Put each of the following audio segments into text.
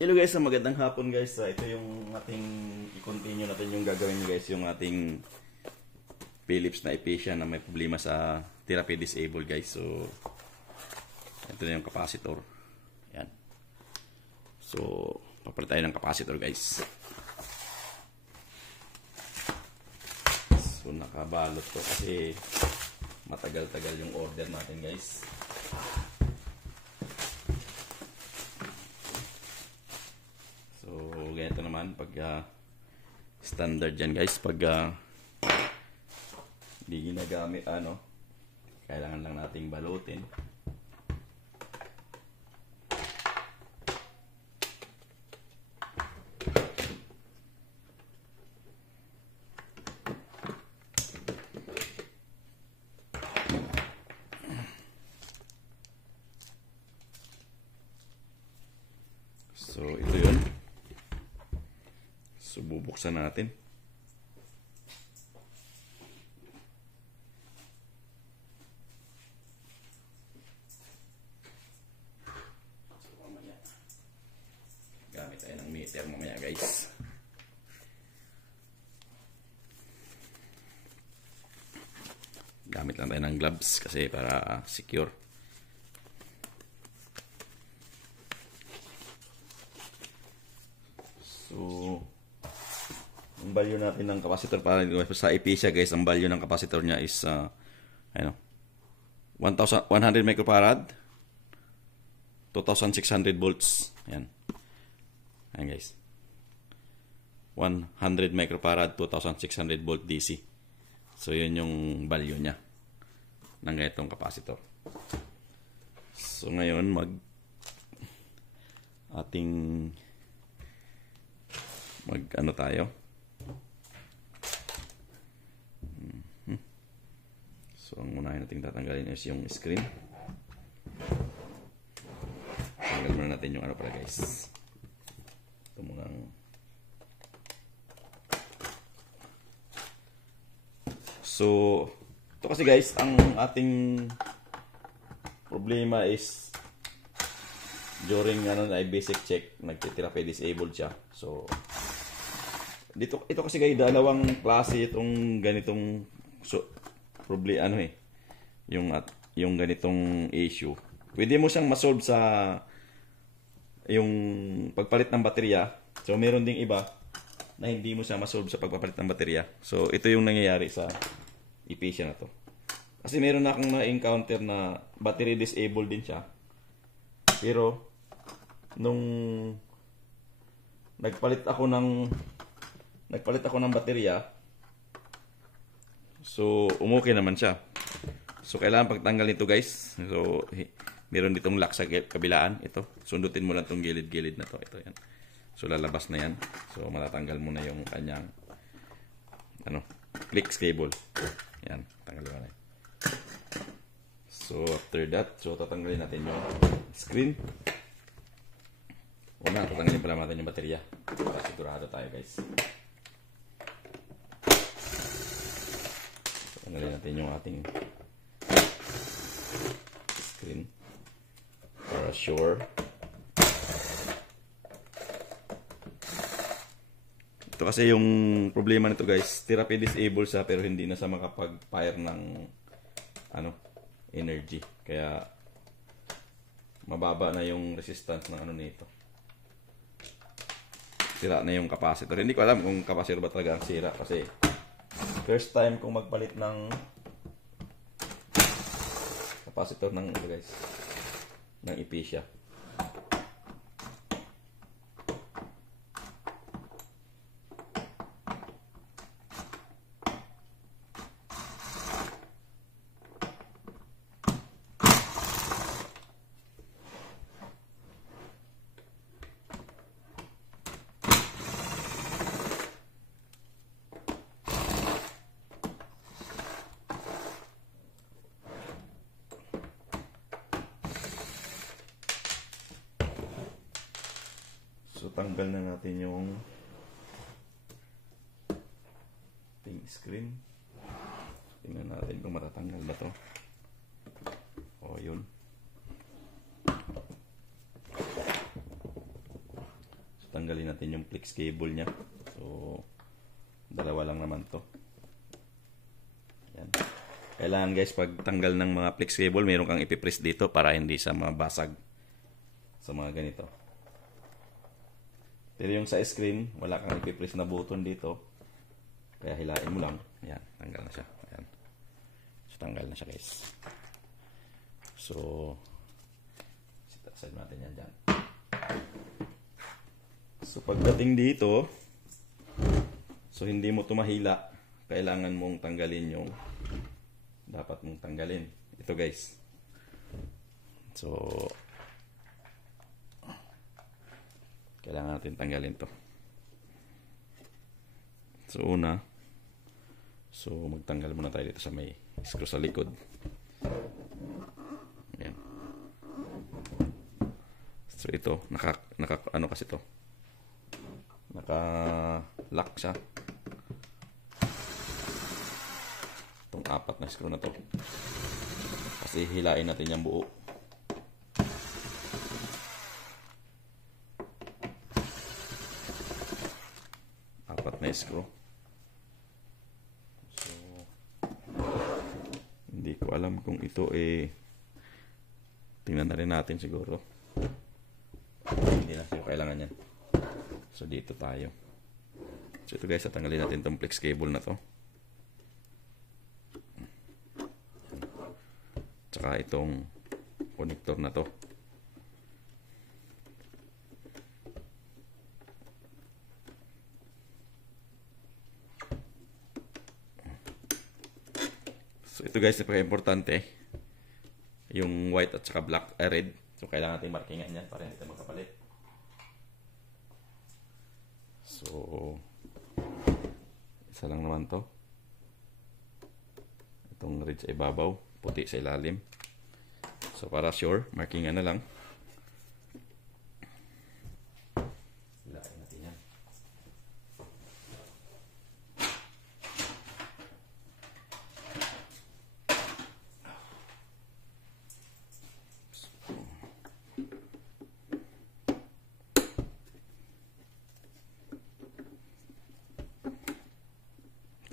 Hello guys, magandang hapon guys. Ito yung ating i-continue natin yung gagawin guys, yung ating Philips na Epecia na may problema sa therapy disabled guys. So ito na yung capacitor. Yan. So papalit tayo ng capacitor guys. So nakabalot to kasi matagal-tagal yung order natin guys. Ganito naman pag standard dyan guys, pag di ginagamit kailangan lang nating balutin. So ito yun. So, bubuksan natin. So, mamaya. Gamit tayo ng meter mamaya, guys. Gamit lang tayo ng gloves kasi para secure. So, ang value natin ng capacitor para sa Epecia guys, ang value ng capacitor niya is 100 microfarad, 2600 volts. Ayan. Ayan guys. 100 microfarad, 2600 volt DC. So yun yung value niya ng ganitong capacitor. So ngayon tayo. So, ang unahin natin tatanggalin is yung screen. Tanggal muna natin yung pala guys. Ito muna. So, ito kasi guys, ang ating problema is during basic check, nagtitherapy disabled siya. So, ito kasi guys, dalawang klase itong ganitong problema yung ganitong issue. Pwede mo siyang ma-solve sa yung pagpalit ng baterya. So meron ding iba na hindi mo siya ma-solve sa pagpapalit ng baterya. So ito yung nangyayari sa Epecia na to. Kasi meron na akong na-encounter na battery disabled din siya. Pero nung nagpalit ako ng baterya, so, umukay naman siya. So, kailangan pagtanggal nito guys. So, meron ditong lock sa kabilaan. Ito. Sundutin mo lang itong gilid-gilid na to. Ito yan. So, lalabas na yan. So, matatanggal mo na yung kanyang flex cable. Yan. Tanggal mo na. So, after that, so, tatanggalin natin yung screen. Una, tatanggalin pala natin yung baterya. Para sigurado tayo guys. Tanggalin natin yung ating screen para sure. Ito kasi yung problema nito guys, therapy disabled siya pero hindi na siya makapag-fire ng energy. Kaya mababa na yung resistance ng nito. Sira na yung capacitor. Hindi ko alam kung capacitor ba talaga ang sira kasi first time kong magpalit ng capacitor ng Epecia. So, tanggal na natin yung ating screen. Tingnan natin kung matatanggal ba to. O, yun. tatanggalin natin yung flex cable niya. So, dalawa lang naman to. Yan. Kailangan guys, pag tanggal ng mga flex cable, meron kang ipipress dito para hindi sa mabasag sa mga ganito. Pero yung sa screen, wala kang ipipress na button dito. Kaya hilain mo lang. Yan, tanggal na siya. Ayan. So, tanggal na siya guys. So, set natin yan dyan. So, pagdating dito, so hindi mo ito mahila. Kailangan mong tanggalin yung dapat mong tanggalin. Ito guys. So, kailangan natin tanggalin to. So, una, so magtanggal muna tayo dito sa may screw sa likod. Ayan. So, ito, ano kasi to? Naka-lock siya. Itong 4 na screw na to. Kasi hilain natin yung buo. Na screw. So, hindi ko alam kung ito tingnan na rin natin siguro. Hindi na siguro kailangan yan. So, dito tayo. So, ito guys, tatanggalin natin itong flex cable na to. Tsaka itong connector na to. So, ito guys, napaka-importante. Yung white at saka black, red. So, kailangan natin markingan yan para hindi tayo magkapalit. So, isa lang naman to. Itong red sa ibabaw, puti sa ilalim. So, para sure, markingan na lang. Hilain natin yan.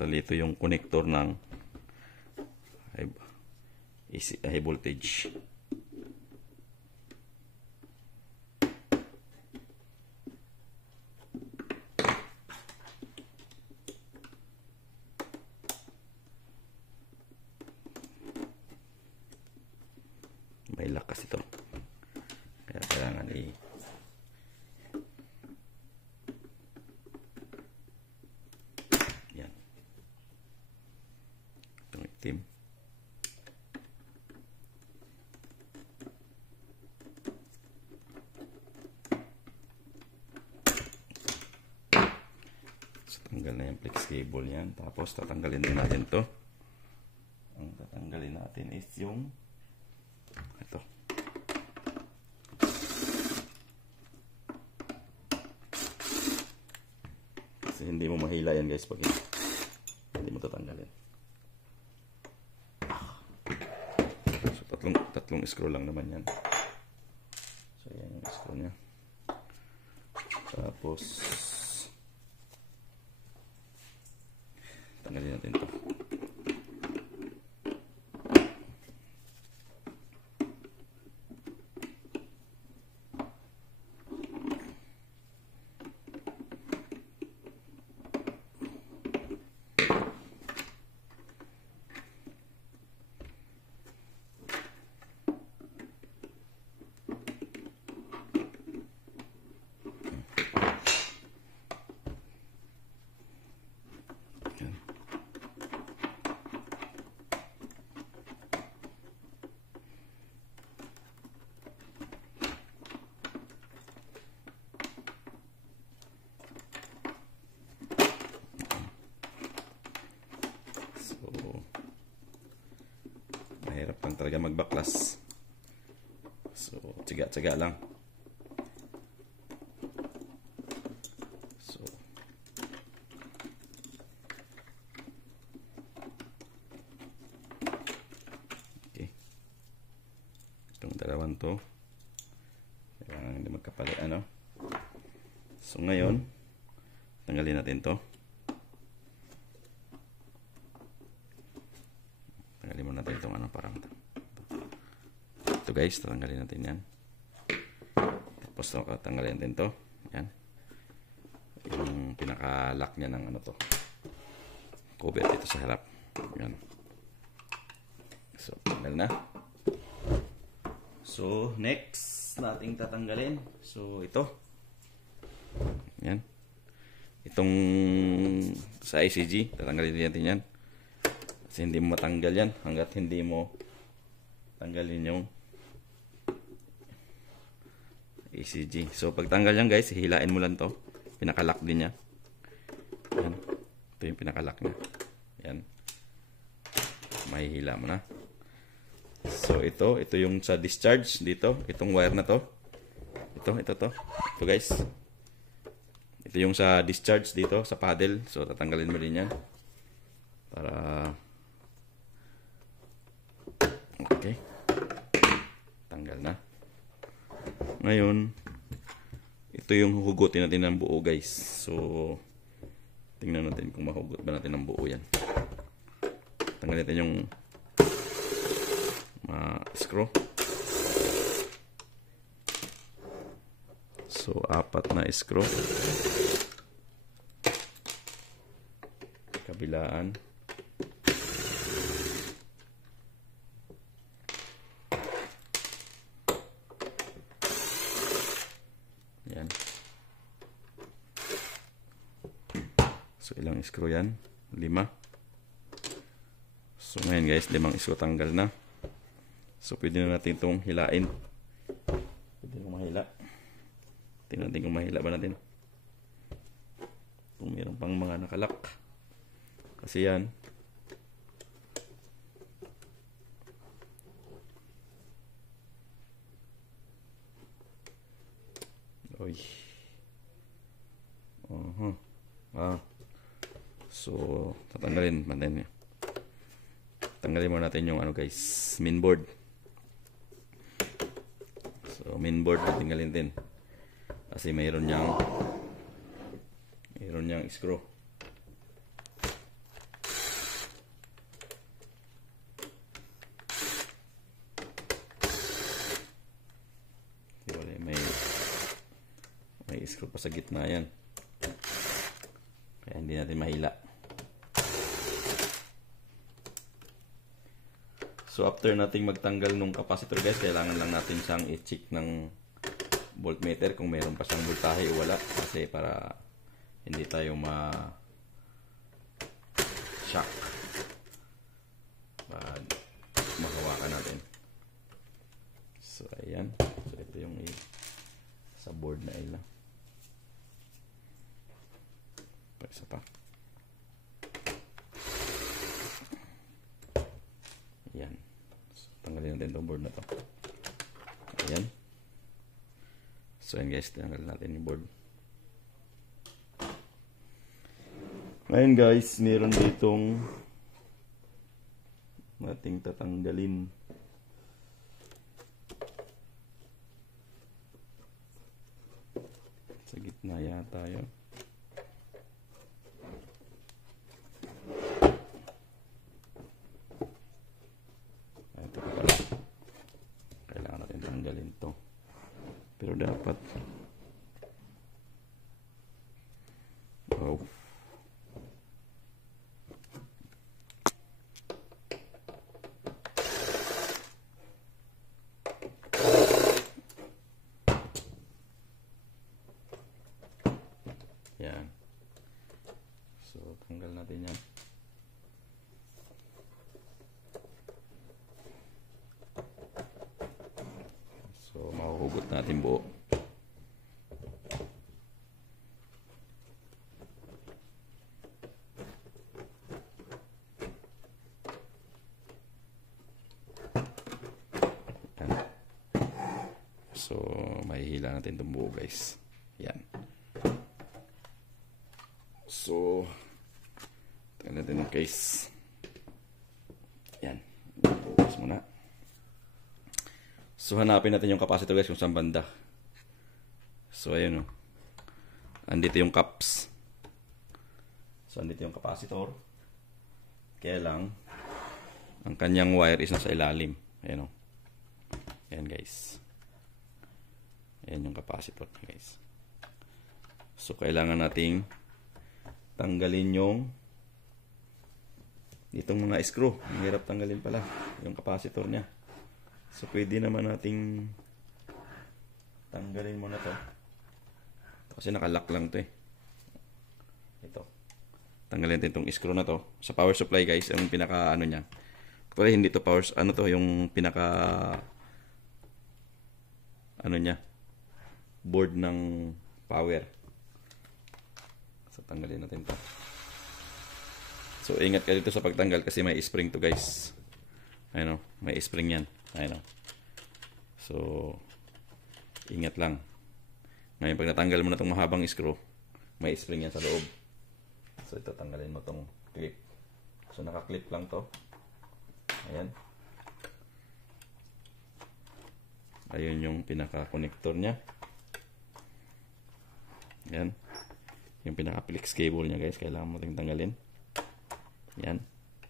Dito yung connector ng high voltage. May lock kasi ito. Kaya kailangan yan. Itong itim. So, tanggal na yung flex cable yan. Tapos, tatanggalin din natin to. Ang tatanggalin natin is yung ito. Kasi hindi mo mahila yan guys pag hindi mo tatanggalin. So, tatlong screw lang naman yan. So, yan yung screw nya. Tapos, tanggalin natin ito. Mahirap lang talaga magbaklas. So, tsaga-tsaga lang. So, okay. Itong dalawang to, kailangan hindi magkapali, ano? So ngayon, tanggalin natin to. Tanggalin muna natin itong ano, parang ito guys, tanggalin natin yan. Tapos tanggalin natin to. Yan. Yung pinaka-lock niya ng ano to. Cover dito sa harap. Yan. So, tanggal na. So, next nating tatanggalin. So, ito. Yan. Itong sa ICG, tatanggalin natin yan. Kasi hindi mo matanggal yan hanggat hindi mo tanggalin yung ICG. So, pag tanggal yan guys, hihilain mo lang to. Pinaka-lock din niya. Yan. Ito yung pinaka-lock niya. Yan. Mahihila mo na. So, ito yung sa discharge dito. Itong wire na to. Ito guys. Ito yung sa discharge dito, sa paddle. So, tatanggalin mo din yan. Para okay. Tanggal na. Ngayon, ito yung hugutin natin ng buo guys. So, tingnan natin kung mahugot ba natin ng buo yan. Tanggalin natin yung screw. So, 4 na screw. Kabilaan. Yan. So, ilang screw yan? 5. So, ngayon guys, 5 screw tanggal na. So, pwede na natin itong hilain. Pwede kong mahila. Tingnan natin kung mahila ba natin. Kung mayroon pang mga nakalak. Kasi yan. Oy. So, tatanggalin natin. Tanggalin mo natin yung ano guys, mainboard. So, mainboard tanggalin din. Kasi mayroon niyang screw. May screw pa sa gitna yan. Kaya hindi natin mahila. So after nating magtanggal nung capacitor guys, kailangan lang natin siyang i-check ng voltmeter kung mayroon pa siyang voltahe o wala. Kasi para hindi tayo shock pag mahawakan natin. So ayan. So ito yung sa board na ila. Isa pa. Ayan. So, tanggalin natin itong board na to. Ayan. So ayan guys, tanggalin natin yung board. Ngayon guys, meron ditong nating tatanggalin. Sa gitna yata yun. Ito pa pala. Kailangan natin tanggalin to. Pero dapat wow. Yan. So, tanggal natin yan. So, mahuhugot natin buo. Yan. So, mahihila natin itong buo guys. Yan. So, tanggalin natin yung case. Yan. Bukas muna. So, hanapin natin yung capacitor guys kung saan banda. So, ayun o. andito yung caps. So, andito yung capacitor. Kaya lang, ang kanyang wire is nasa ilalim. Ayan o. Ayan guys. Ayan yung capacitor niya guys. So, kailangan nating tanggalin yung itong mga screw. Ang hirap tanggalin pala yung capacitor niya. So, pwede naman nating tanggalin muna to. Kasi nakalock lang to eh. Ito. Tanggalin natin itong screw na to. Sa power supply guys, yung pinaka ano niya. Actually, hindi to power, ano to, yung pinaka ano niya, board ng power. So, tanggalin natin to. So, ingat ka dito sa pagtanggal kasi may spring to guys. Ayun o, may spring yan. Ayun o. So, ingat lang. Ngayon, pag natanggal mo na itong mahabang screw, may spring yan sa loob. So, ito, tanggalin mo itong clip. So, naka-clip lang to. Ayan. Ayun yung pinaka-connector niya. Ayan. Yung pinaka-flex cable niya guys. Kailangan mo itong tanggalin. Ayan.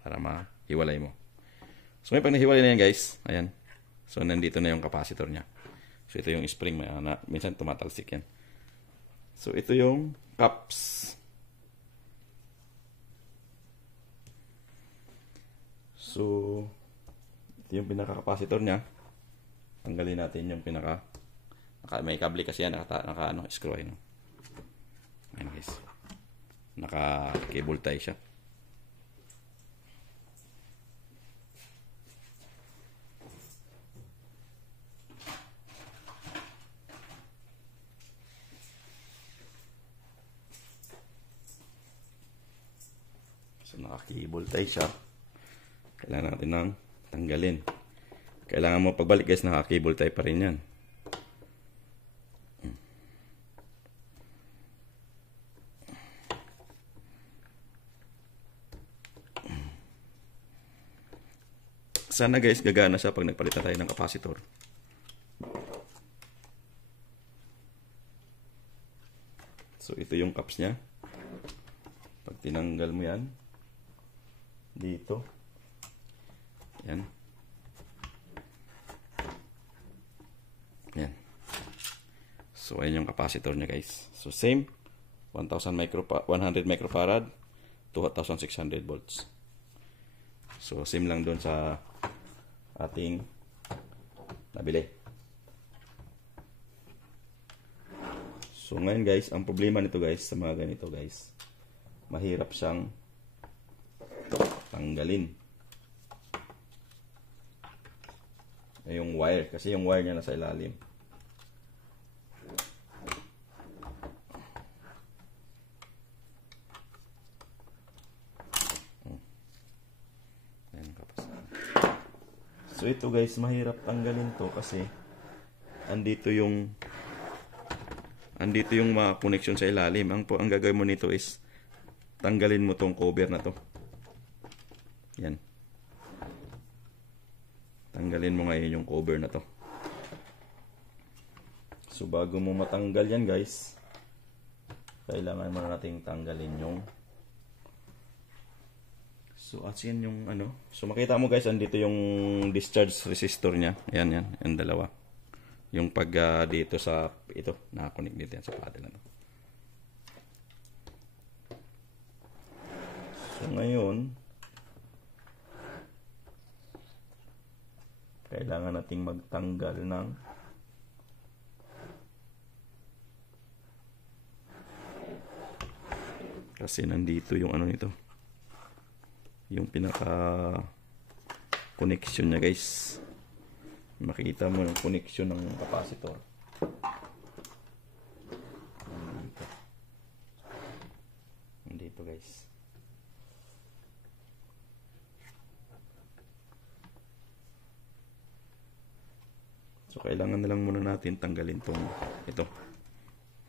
Para mahiwalay mo. So, may pag nahiwalay na yan guys. Ayan. So, nandito na yung capacitor niya. So, ito yung spring. Minsan tumatalsik yan. So, ito yung caps. So, ito yung pinaka-capacitor niya. Tanggalin natin yung may kable kasi yan. Screw ay, no? Ayan guys. Naka-cable tie siya. So, naka-cable tie siya. Kailangan natin nang tanggalin. Kailangan mo pagbalik guys, naka-cable tie pa rin yan. Sana guys, gagana siya pag nagpalitan tayo ng capacitor. So, ito yung caps niya. Pag tinanggal mo yan, dito. Yan. Yan. So, ayan yung capacitor niya guys. So, same. 100 microfarad to 1,600 volts. So, same lang doon sa ating nabili. So, ngayon guys, ang problema nito guys, sa mga ganito guys, mahirap siyang tanggalin. Yung wire, kasi yung wire niya nasa ilalim. So ito guys, mahirap tanggalin to kasi andito yung mga connection sa ilalim. Ang gagawin mo nito is tanggalin mo tong cover na to. Yan. Tanggalin mo ngayon yung cover na to. So bago mo matanggal yan guys, kailangan muna nating tanggalin yung yan yung ano. So makita mo guys, andito yung discharge resistor niya. Ayan, yung dalawa. Yung pag dito sa ito, nakakonik dito yan sa paddle na to. So ngayon, kailangan nating magtanggal ng kasi nandito yung ano nito, yung pinaka connection niya guys. Makikita mo yung connection ng capacitor nandito guys. So kailangan na lang muna natin tanggalin tong ito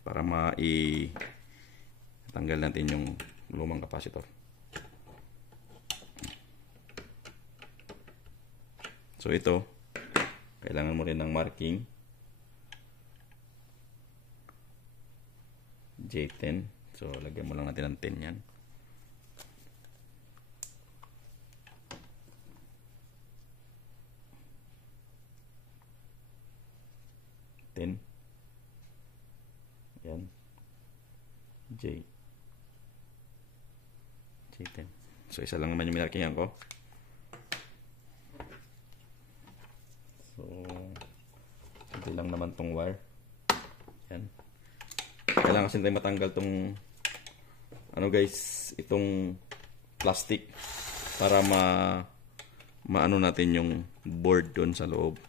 para tanggal natin yung lumang capacitor. So ito, kailangan mo rin ng marking J10. So, lagyan mo lang natin ng 10 yan. Yan. J10. So, isa lang naman yung minarkingan ko. So, hindi lang naman tong wire. Yan. Kailangan kasi tayo matanggal tong ano guys, itong plastic para maano natin yung board doon sa loob.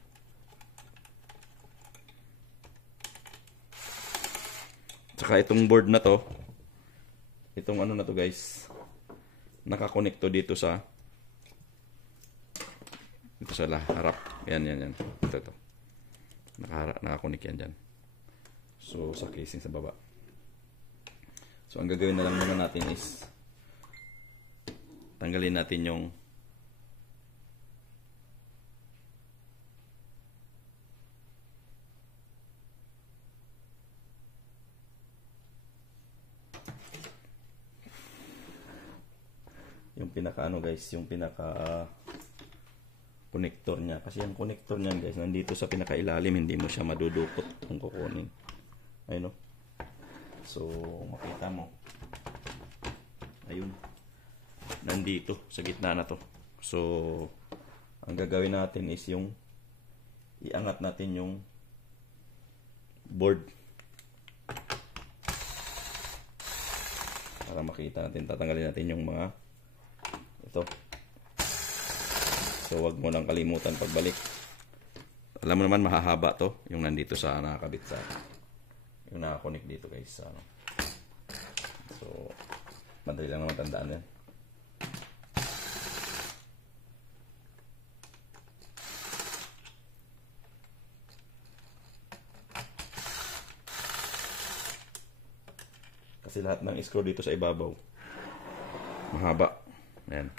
Tsaka itong board na to, itong ano na to guys, nakakonekto dito sa harap. Yan. Ito. Nakakonek yan dyan. So, sa casing sa baba. So, ang gagawin na lang muna natin is tanggalin natin yung pinaka ano guys, yung pinaka connector niya. Kasi yung connector niyan guys, nandito sa pinakailalim, hindi mo siya madudukot kung kukunin. Ayun o. So, makita mo. Ayun. Nandito, sa gitna na to. So, ang gagawin natin is yung iangat natin yung board. Para makita natin, tatanggalin natin yung mga ito. So, wag mo nang kalimutan pagbalik. Alam mo naman, mahahaba to. Yung nandito sa nakakabit sa yung nakakonek dito guys. Ano. So, madali lang naman tandaan yan. Kasi lahat ng screw dito sa ibabaw mahaba. Ayan.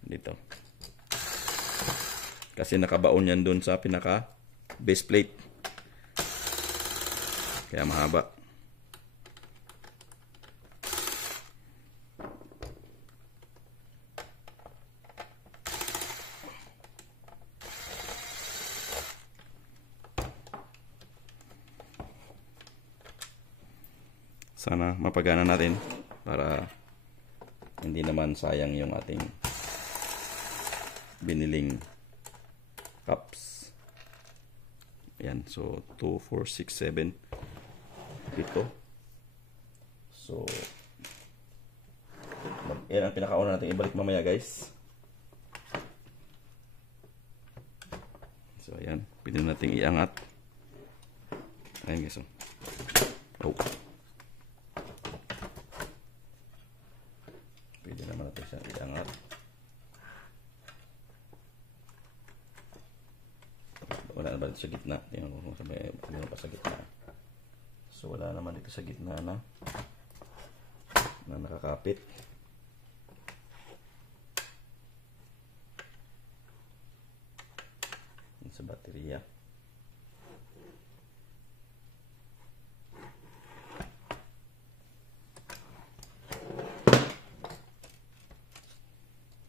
Dito. Kasi nakabaon yan dun sa pinaka base plate. Kaya mahaba. Sana mapagana natin para hindi naman sayang yung ating biniling cups. Ayan, so 2, 4, 6, 7 dito. So yan ang pinakauna natin ibalik mamaya guys. So ayan, pwede natin iangat. Ayan guys. Oh. Pwede naman natin siya iangat. Wala na ba dito sa gitna? Tingnan ko kung sabi meron pa sa gitna. So wala naman dito sa gitna na nakakapit. Sa baterya.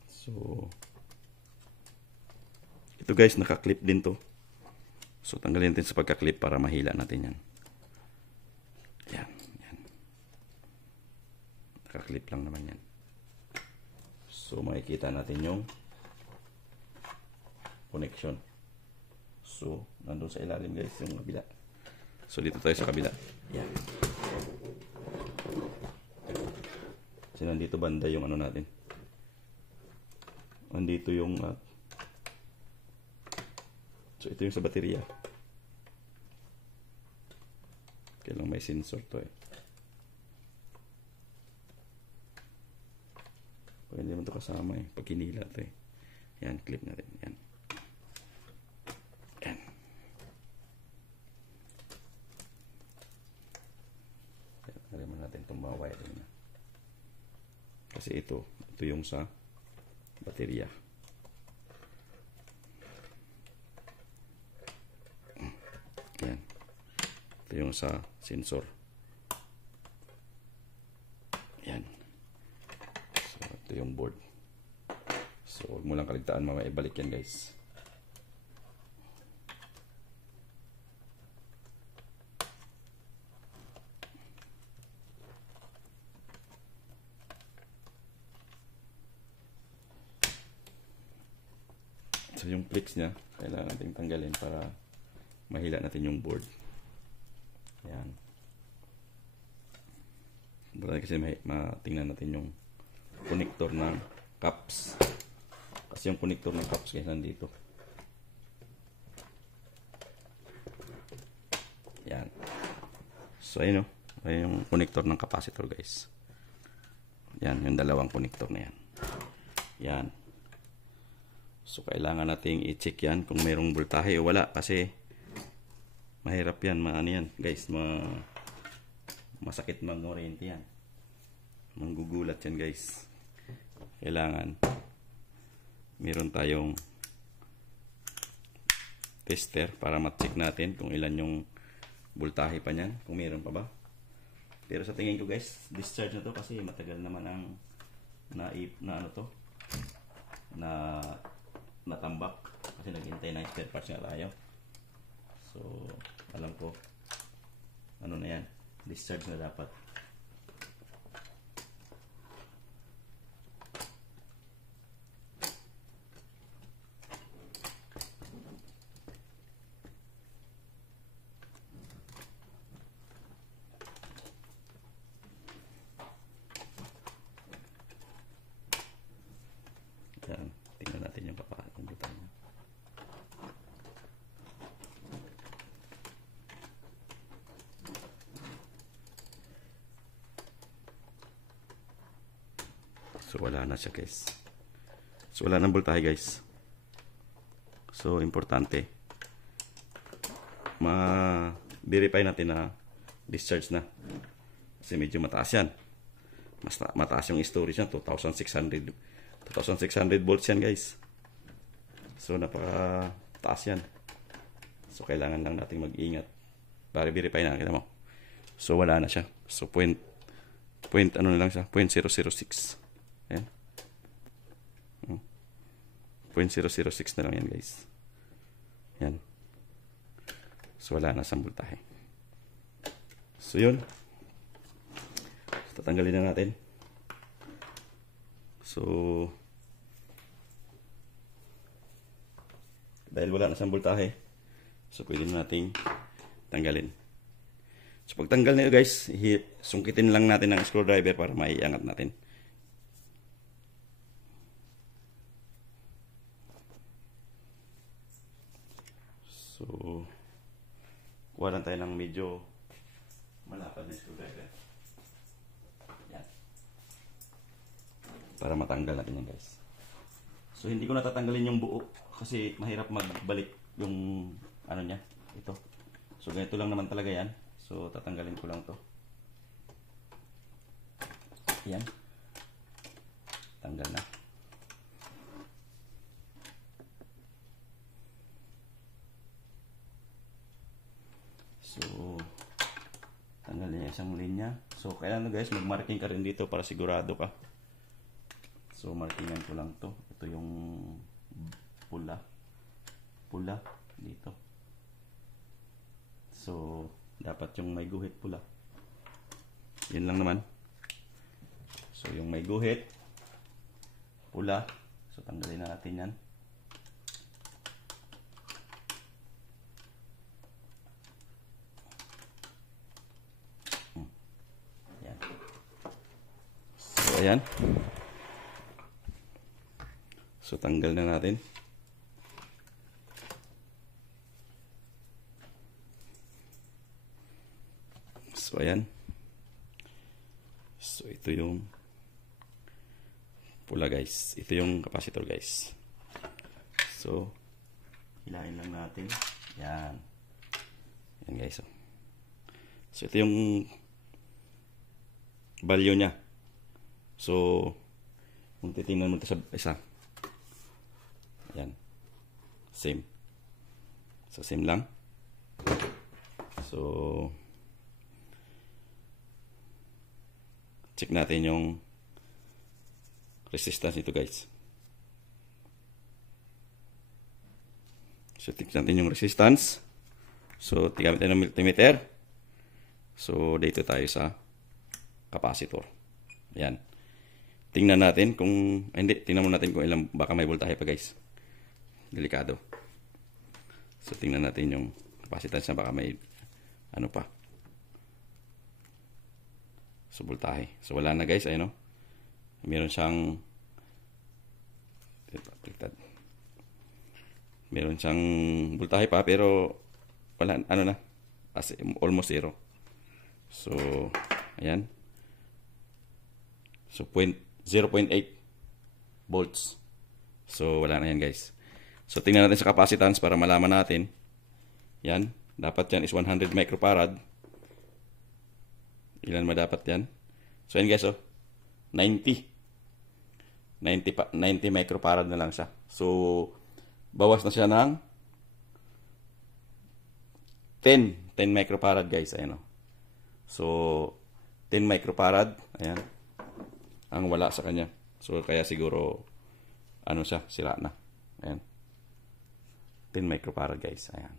So ito guys, naka-clip din to. So tanggalin natin sa pagka-clip para mahila natin yan. Yan. Naka-clip lang naman yan. So makikita natin yung connection. So nandun sa ilalim guys yung kabila. So dito tayo sa kabila. Yan. Kasi nandito banda yung ano natin. Nandito yung so ito yung sa baterya. Kailang may sensor to eh. Pwede naman ito kasama eh. Pag kinila to eh. Yan, clip natin. Yan. Yan. Alaman natin itong mga wiring na. Kasi ito yung sa baterya. Yan. Ito yung sa sensor. ito yung board. So, huwag mo lang kaligtaan mamaya ibalik yan guys. So, yung flex niya, kailangan natin tanggalin para mahila natin yung board. Ayan. Kasi matingnan natin yung connector ng cups. Kasi yung connector ng cups guys nandito. Yan. So ayun o. Ayun yung connector ng capacitor guys. Yan. Yung dalawang connector na yan. Yan. So kailangan nating i-check yan kung mayroong voltahe o wala. Kasi mahirap yan. Maano yan guys. Masakit mag-oriente yan. Manggugulat yan guys. Kailangan meron tayong tester para ma-check natin kung ilan yung voltahe pa niyan, kung meron pa ba. Pero sa tingin ko guys, discharge na to kasi matagal naman ang natambak kasi naghintay na spare parts nga tayo. So alam ko ano na yan, discharge na dapat. Yan, tingnan natin yung computer niya. So wala na siya guys. So wala nang voltahe guys. So importante ma-verify natin na discharge na. Kasi medyo mataas yan. Mas mataas yung storage niya, 2,600 volts yan guys. So napaka taas yan. So kailangan lang natin mag-ingat para verify na, kita mo. So wala na siya. So point ano na lang siya, 0.006. Ayan. 0.006 na lang yan guys. Yan. So wala na sa voltahe. So yun. So, tatanggalin na natin. So dahil wala na sa voltahe, so pwede na nating tanggalin. So pagtanggal nito guys, sungkitin lang natin ng screwdriver para maiangat natin. So kuha lang tayo ng medyo malapad na screwdriver. Yan. Para matanggal natin yan guys. So hindi ko natatanggalin yung buo kasi mahirap magbalik yung ano niya, ito. So ganito lang naman talaga yan. So tatanggalin ko lang to. Yan. Tanggal na. So tanggalin yung isang linya. So kailangan guys, mag-marking ka rin dito para sigurado ka. So markingan ko lang to. Ito yung pula dito. So dapat yung may guhit pula. Yan lang naman. So yung may guhit pula. So tanggalin na natin yan. Yan. So ayan. So tanggal na natin. So ayan. So ito yung pula guys. Ito yung capacitor guys. So hilahin lang natin. Yan. Yan guys. So ito yung value niya. So kung titingnan mo ito sa isa. Yan. Same. So same lang. So check natin yung resistance nito guys. So tignan natin yung resistance. So tingnan natin ng multimeter. So dito tayo sa capacitor. Ayan. Tingnan natin kung hindi, tingnan muna natin kung ilang, baka may voltahe pa guys. Delikado. So tingnan natin yung capacitance na, baka may ano pa. So voltahe. So wala na guys, ayun, no? Meron siyang voltahe pa pero wala, ano na, as almost zero. So ayan. So 0.8 volts. So wala na yan guys. So tingnan natin sa capacitance para malaman natin. Yan, dapat yan is 100 microfarad. Ilan ma dapat yan? So yan guys, oh, 90 microfarad na lang siya. So bawas na siya ng 10 microfarad guys, ayan, oh. So 10 microfarad, ayan, ang wala sa kanya. So kaya siguro ano siya, sira na. Ayan. 10 microfarad guys, ayan.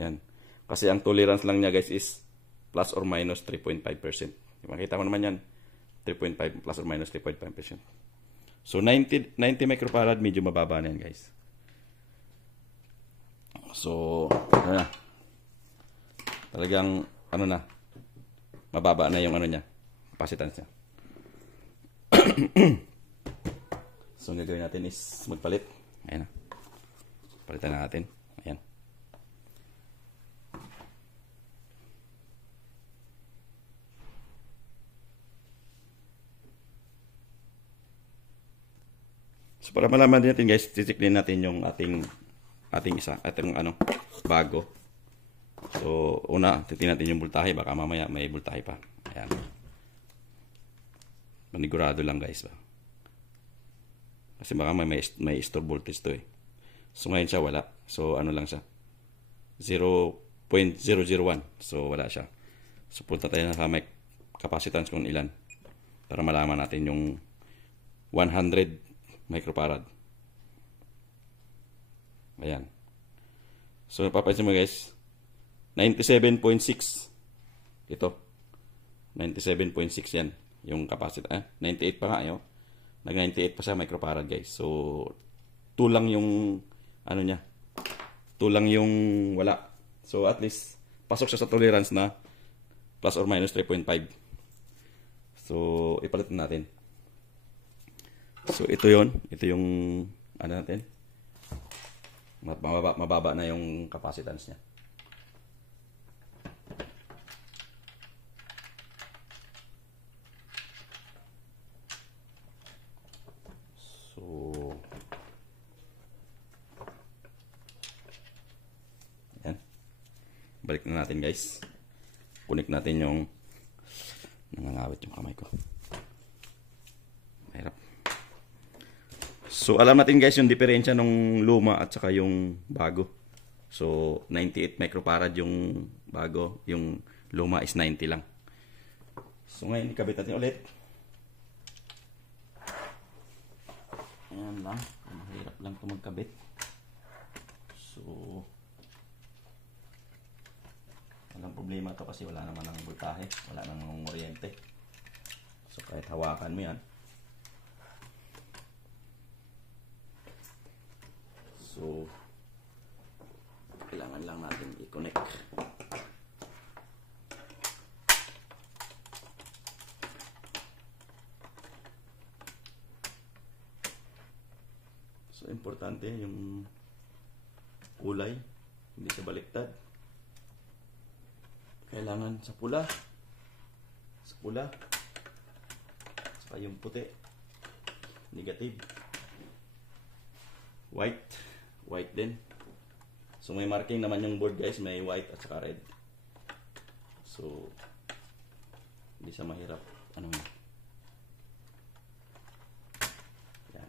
Ayan. Kasi ang tolerance lang niya guys is plus or minus 3.5%. Makita mo naman yan, 3.5 plus or minus 3.5%. So 90 microfarad, medyo mababa na yan guys. So ano na, talagang ano na, mababa na yung ano niya, capacitance niya. So ang gagawin natin is magpalit. Ayan na, palitan na natin. Ayan. So para malaman din natin guys, titiknin natin yung ating ano, bago. So una, titingnan natin yung voltahe, baka mamaya may voltahe pa. Ayan. Manigurado lang guys ba. Kasi baka may store voltage to eh. So ngayon siya wala. So ano lang siya, 0.001. So wala siya. So punta tayo sa may capacitance kung ilan para malaman natin yung 100 microfarad. Ayan. So napapansin mo guys, 97.6 ito. 97.6 yan yung capacitance. 98 pa nga yun. Nag 98 pa siya microfarad guys. So 2 lang yung ano niya. 2 lang yung wala. So at least pasok siya sa tolerance na plus or minus 3.5. So ipalit natin. So ito yon, ito yung ano natin. Mababa na yung capacitance niya. So yan. Balik na natin guys. Connect natin yung, nangangawit yung kamay ko. Mahirap. So alam natin guys yung diferensya ng luma at saka yung bago. So 98 microfarad yung bago, yung luma is 90 lang. So ngayon ikabit natin ulit. Ayan lang, mahirap lang ito magkabit. So walang problema ito kasi wala naman ng voltahe, wala namang kuryente. So kahit hawakan mo yan. So kailangan lang natin i-connect. So importante yung kulay, hindi sa baliktad. Kailangan sa pula, saka yung puti, negative, white din. So may marking naman yung board guys, may white at saka red. So hindi siya mahirap ano yun. Yan.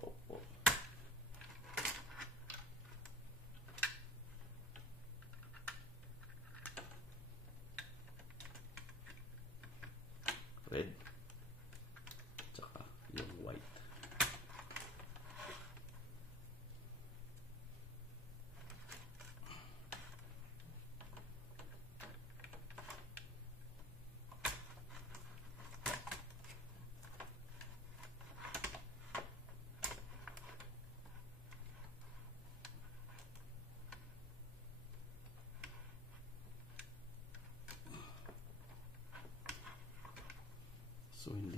Opo. Red. Tsaka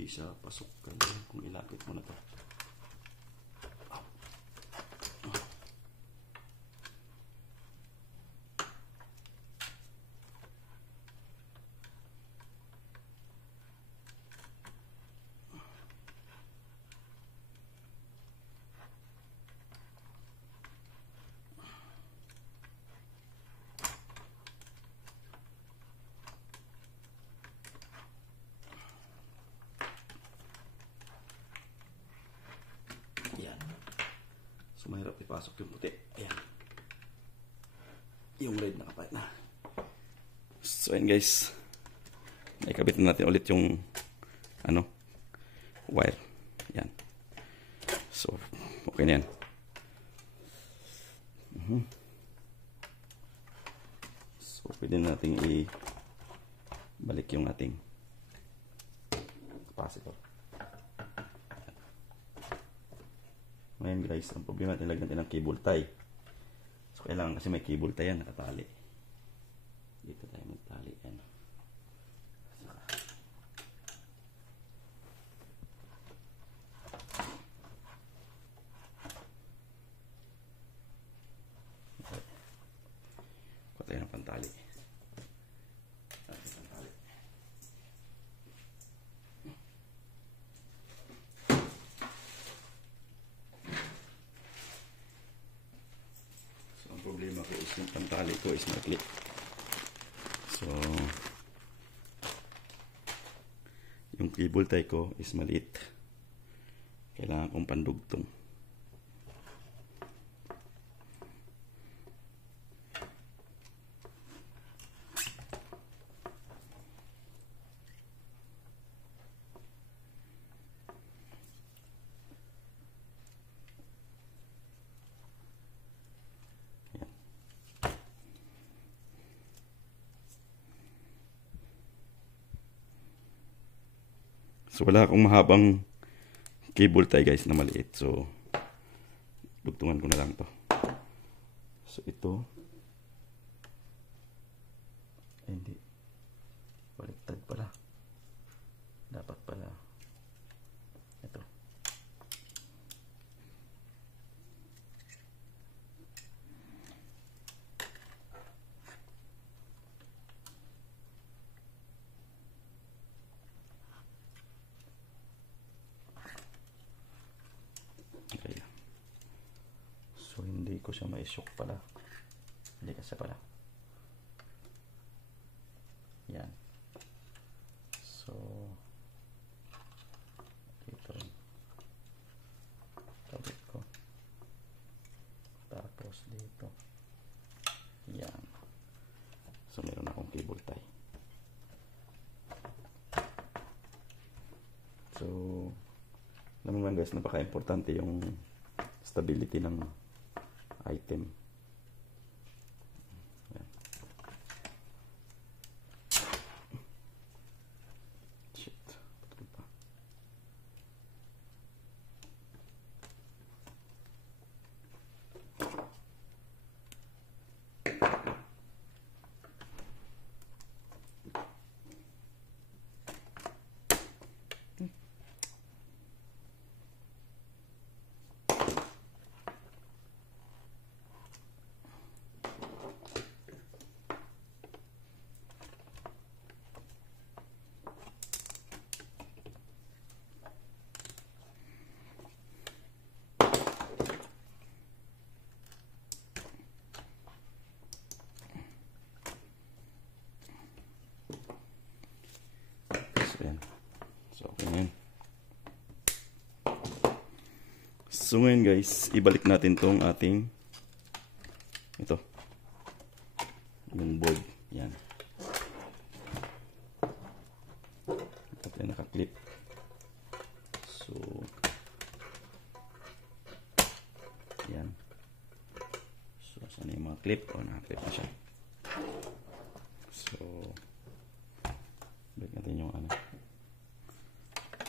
hindi siya pasok. Kaya kung ilapit mo na to. Mahirap ipasok yung puti. Ayan. Yung red nakapait na. So ayan guys. Naikabit na natin ulit yung wire. Ayan. So okay na yan. So pwede na natin balik yung ating capacitor. Ngayon guys, ang problema natin, lagyan natin ng cable tie. So kailangan kasi may cable tie yan, nakatali. Dito tayo magtali yan. Okay. Kuha tayo ng pantali. Problema ko is yung pantali ko is makli. So yung cable tie ko is maliit. Kailangan kong pandugtong. So wala akong mahabang cable tie guys na maliit. So dugtungan ko na lang to. So ito. Hindi. Baliktad pala. Dapat pala. Ito. Okay. So hindi ko siya ma-shock pala. Hindi kasi pala. Yan. So dito rin. Kabit ko. Tapos dito. Yan. So meron akong cable tie. So alam mo guys, napaka-importante yung stability ng item. Yan. Shit. Patulog pa. So okay na yun. So ngayon guys, ibalik natin tong ating ito yung board. Yan. Ito yung naka-clip. So yan. So saan yung mga clip? O naka-clip na siya. So balik natin yung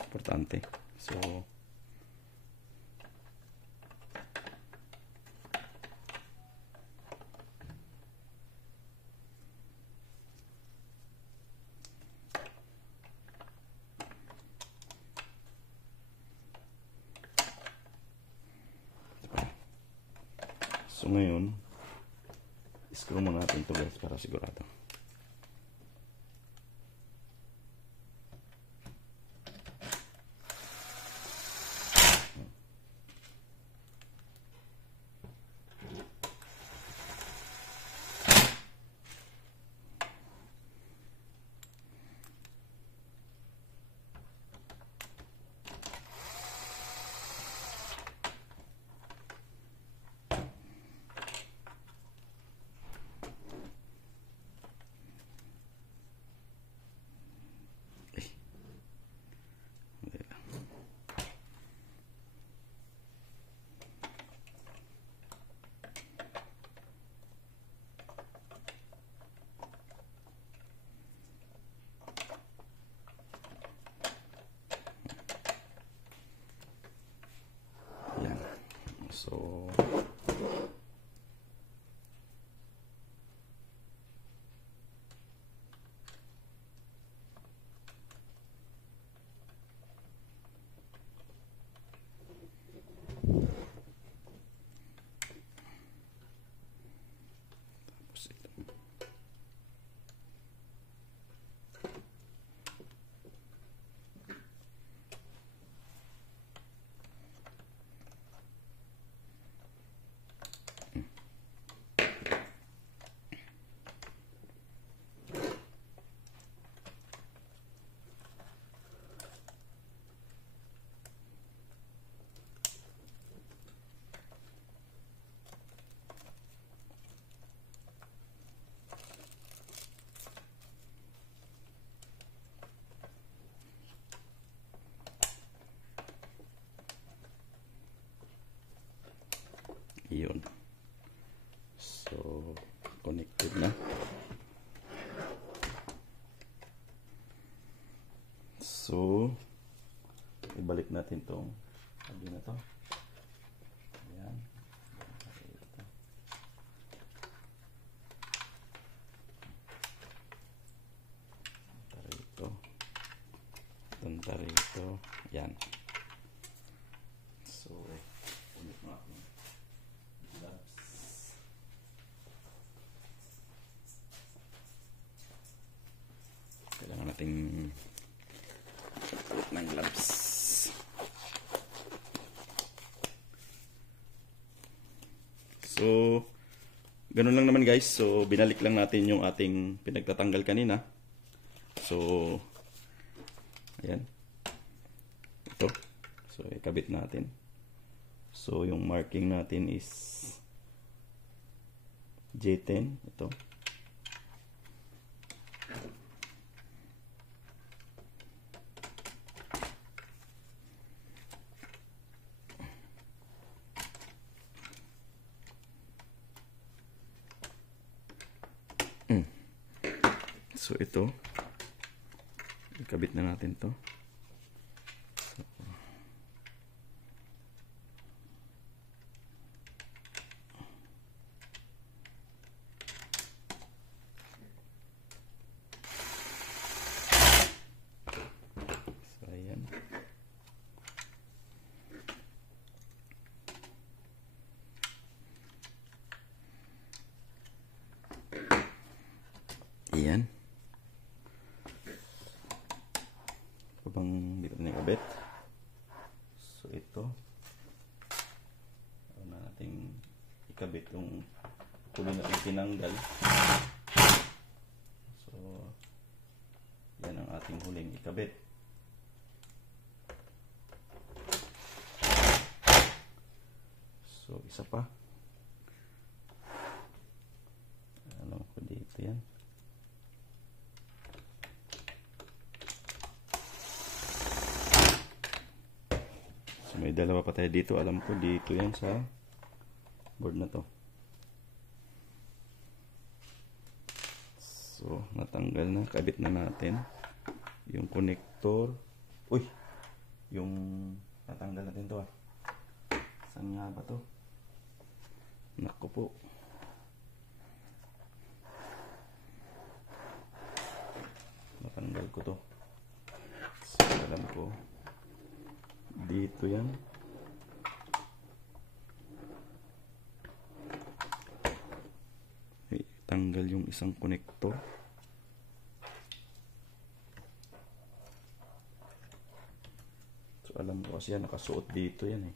importante. So So ngayon, screw mo natin ito guys para sigurado. So, yun. So, connected na. So, ibalik natin tong sabi na to. Ayan. Punta rito. Ayan. So, ulit mo natin. Kailangan nating ng gloves. So, ganun lang naman guys. So, binalik lang natin yung ating pinagtatanggal kanina. So, ayan. Ito. So, ikabit natin. So, yung marking natin is J10. Ito. So, ito. Ikabit na natin to. So, ayan. Ayan. Bang dito na ikabit. So ito na nating ikabit yung tuloy natin tinanggal. So yan ang ating huling ikabit. So isa pa, alam ko dito yan. May dalawa pa tayo dito. Alam ko dito yan sa board na to. So, natanggal na. Kabit na natin yung connector. Uy! Yung natanggal natin to ah. Saan nga ba to? Naku po. Natanggal ko to. So, alam ko dito yan. tanggal yung isang connector. So alam ko kasi yan, nakasuot dito yan eh.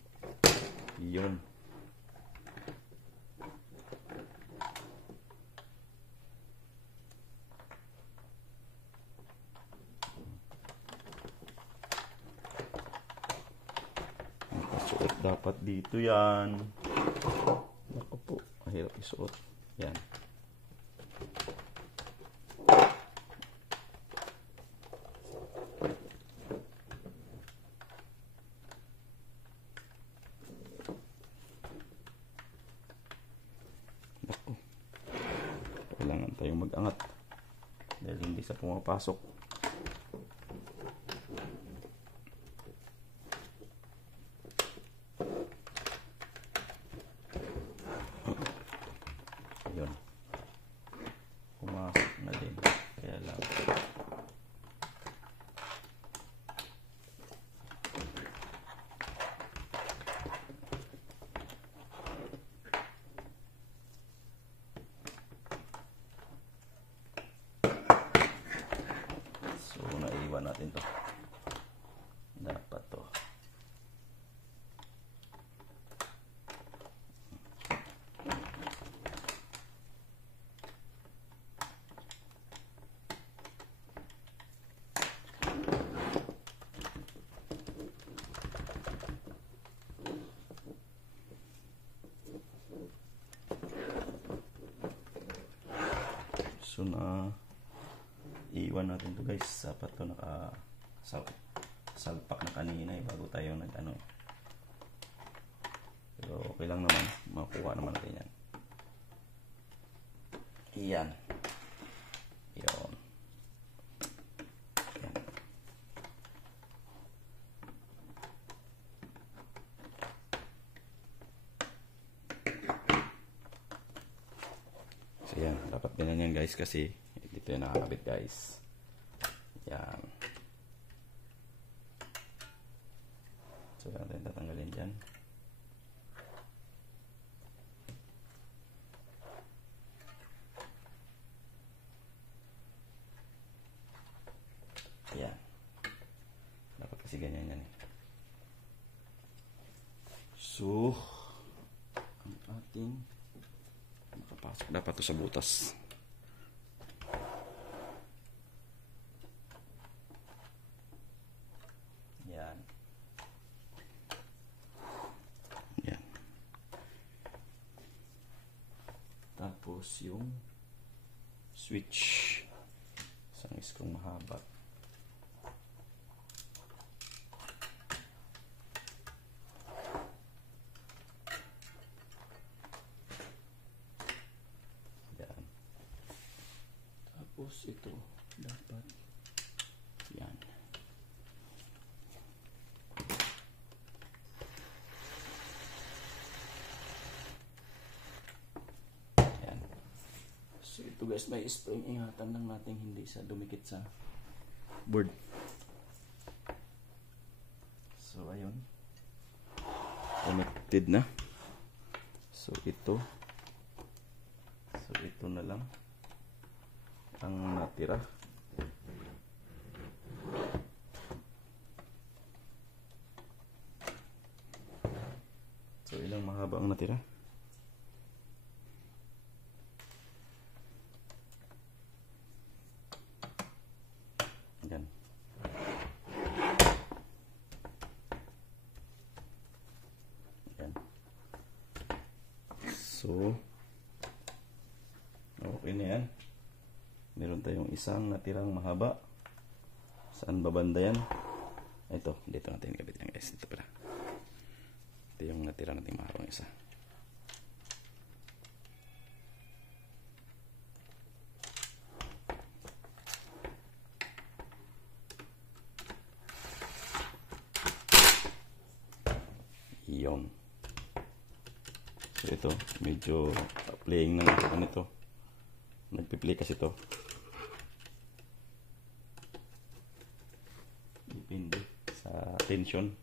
Yun. Nakasuot dapat dito yan. Naku po, mahirap isuot. Yan. Naku. Kailangan tayong mag-angat. Dahil hindi sa pumapasok. Yun. Pumasok na din. Kaya lang. So, naiwan natin to. Dapat to. So na iwan natin to guys. Dapat to salpak na kanina eh, bago tayo nag-ano. Pero okay lang naman, makuha naman natin yan. Iyan. Yun. Yan. So yan, dapat ganyan yan guys kasi dito yung nakakabit guys. Yan. So yan natin tatanggalin dyan. Yan. Dapat kasi ganyan yan eh. So ang ating makapasok dapat to sa butas. Yan. Yan. Tapos yung switch. Isang screw mahaba. Tapos ito dapat yan. Yan. So ito guys, may spring, ingatan lang natin hindi sa dumikit sa board. So ayun, connected na. So ito na lang ang natira. So ilang mahaba ang natira? Yan. Yan. So okay na yan. Meron tayong isang natirang mahaba. Saan ba banda yan? Ito, dito natin ikabit yan guys. Dito pala. Ito yung natira nating mahabang isa. Iyon. So ito, medyo playing ng ano ito. Nagpi-play kasi ito. Depende sa tension.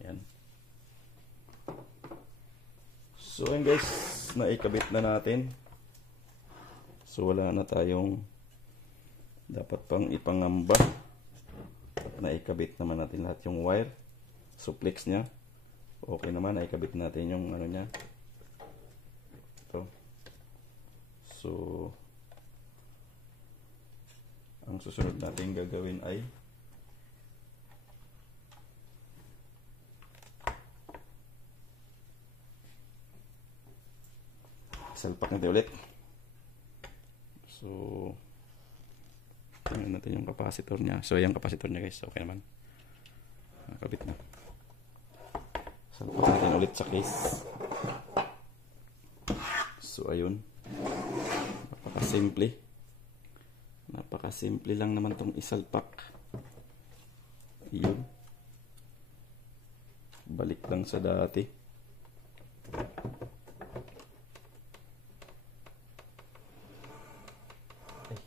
Yan. So, and guys, naikabit na natin. So wala na tayong dapat pang ipangamba. Naikabit naman natin lahat yung wire. So flex niya. Okay naman, naikabit natin yung ano niya. Ito. So ang susunod natin gagawin ay salpak natin ulit. So tingnan natin yung capacitor niya. So yung capacitor niya guys, okay naman. Nakabit na. Salpak natin ulit sa case. So ayun. Napakasimple. Napakasimple lang naman tong isalpak. Yun. Balik lang sa dati. Ay.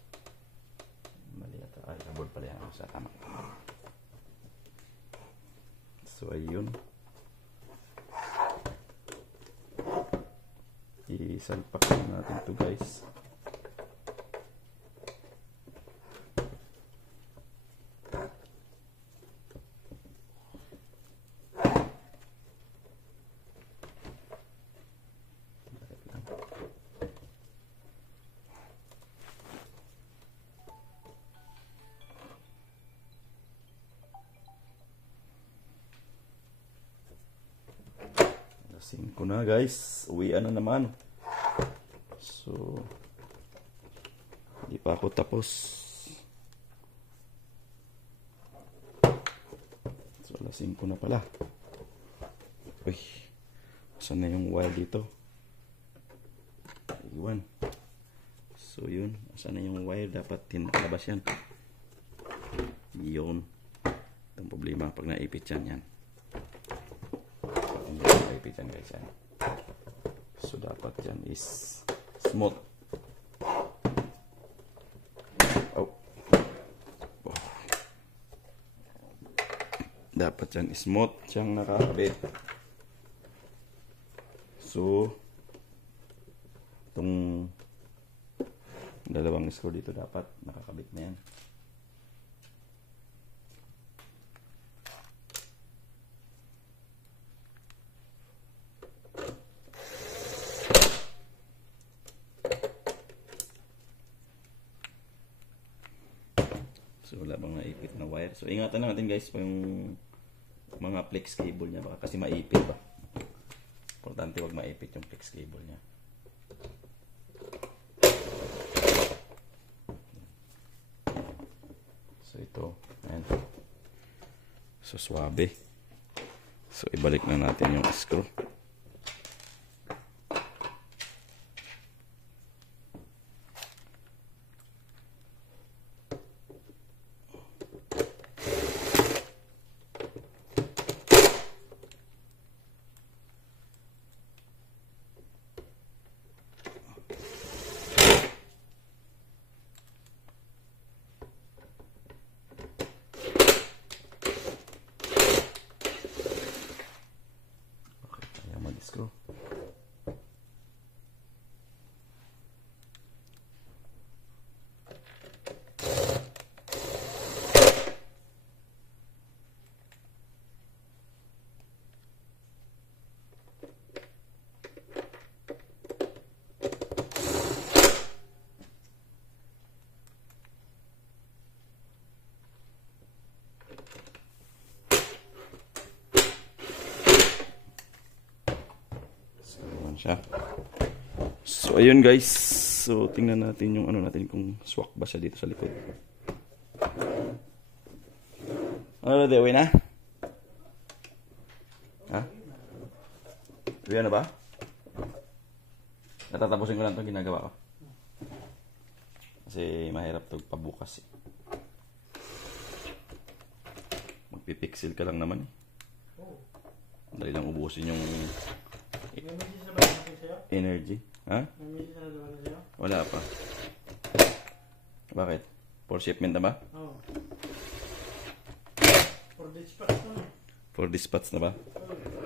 Mali ata. Ay, abot pala yan. Sa tama. So, ayun. Isalpak lang natin to guys. Lasing ko na guys. Uwian na naman. So, hindi pa ako tapos. So, lasing ko na pala. Uy, saan na yung wire dito? Iwan. So, yun. Saan na yung wire? Dapat tinalabas yan. Yun. Itong problema pag naipit yan. Yan. Hindi naipit yan guys. Yan. So, dapat yan is smooth. Oh. Oh. Dapat yan smooth siyang nakakabit. So, itong dalawang screw dito dapat nakakabit na yan. So wala bang naipit na wire. So ingatan natin guys yung mga flex cable niya baka kasi maipit ba. Importante wag maipit yung flex cable niya. So ito, ayan. So swabe. So ibalik na natin yung screw. Screw. Siya. So ayun guys. So tingnan natin yung ano natin kung swak ba siya dito sa likod. Ano na, uwi na? Ha? Uwi na ba? Natatapusin ko lang itong ginagawa ko. Kasi mahirap ito pabukas eh. Magpipixel ka lang naman eh. Dali lang ubusin yung energy. Ha? Wala pa. Bakit? For shipment na ba? Oo. For dispatch na. For dispatch na ba?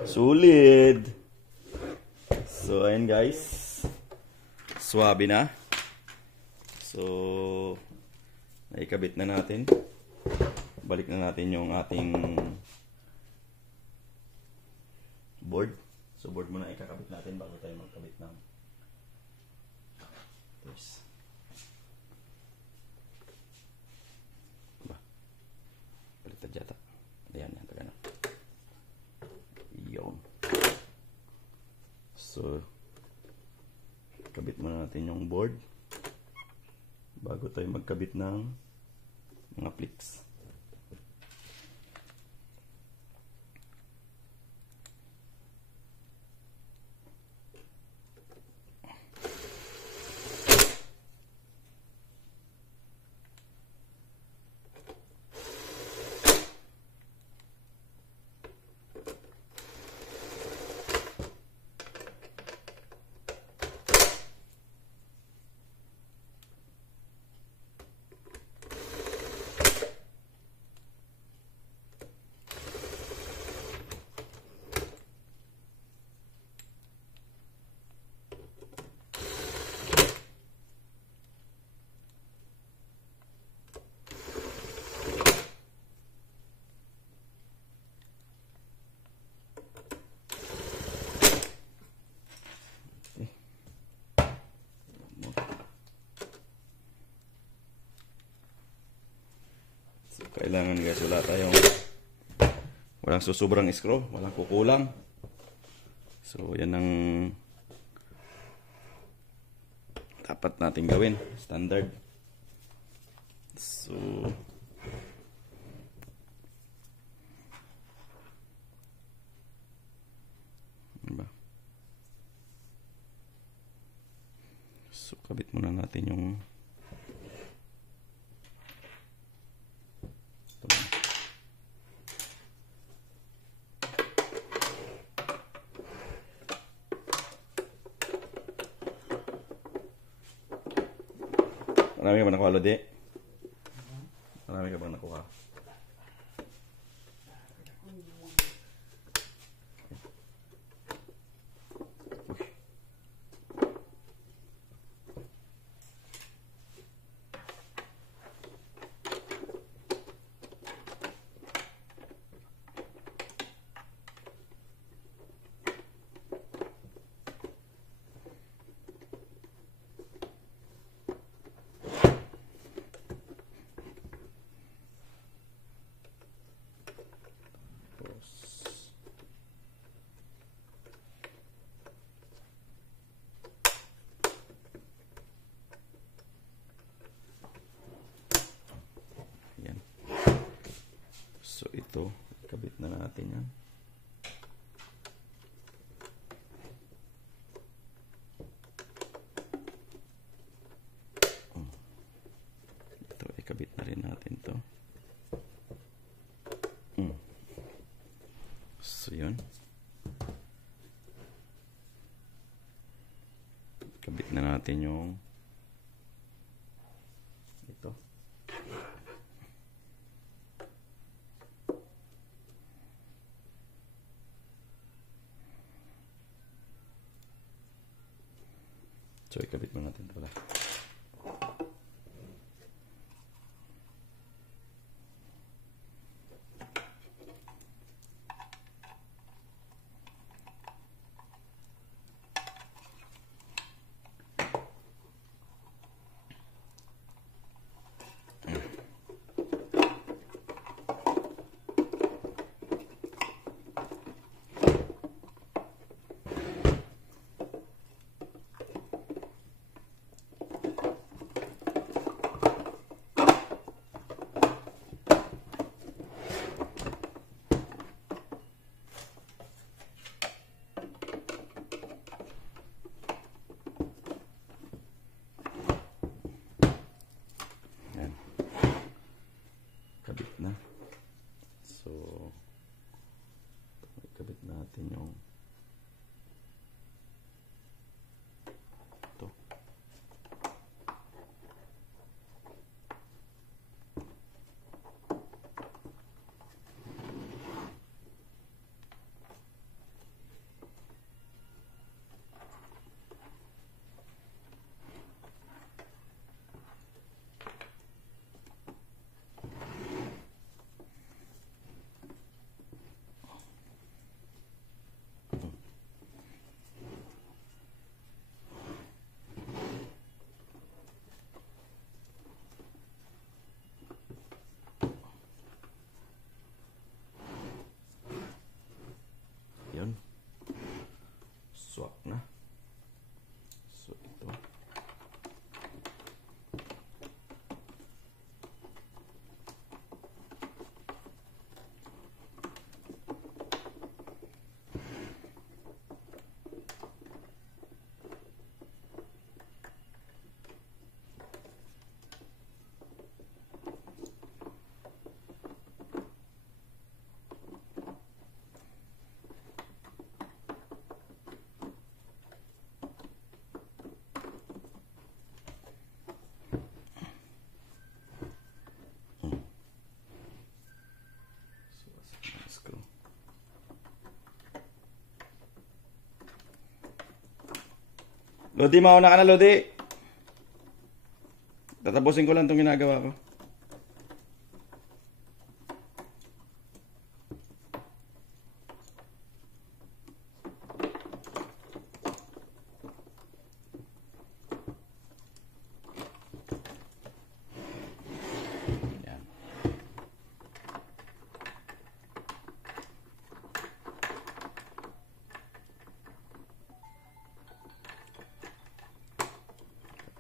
Solid! So, ayun guys. Swabe na. So, naikabit na natin. Balik na natin yung ating board. So, board muna ikakabit natin bago tayo magkabit ng this. Ba? Baliktad yata. Ayan, yan. Taga na. Yun. So, kabit muna natin yung board bago tayo magkabit ng mga pliks. Kailangan guys, walang susobrang screw, walang kukulang. So yan ang dapat natin gawin, standard. So diba? So kabit muna natin yung marami ka ba nakuha, Lodi? Marami ka ba nakuha? So ito, kabit na natin yan. Ito, ikabit na rin natin to. So yun. Kabit na natin yung ito. So, ikabit mo natin pala. Kabit na. So, ikabit natin yung ito. Lodi, mauna ka na, Lodi. Tatapusin ko lang itong ginagawa ko. Yan.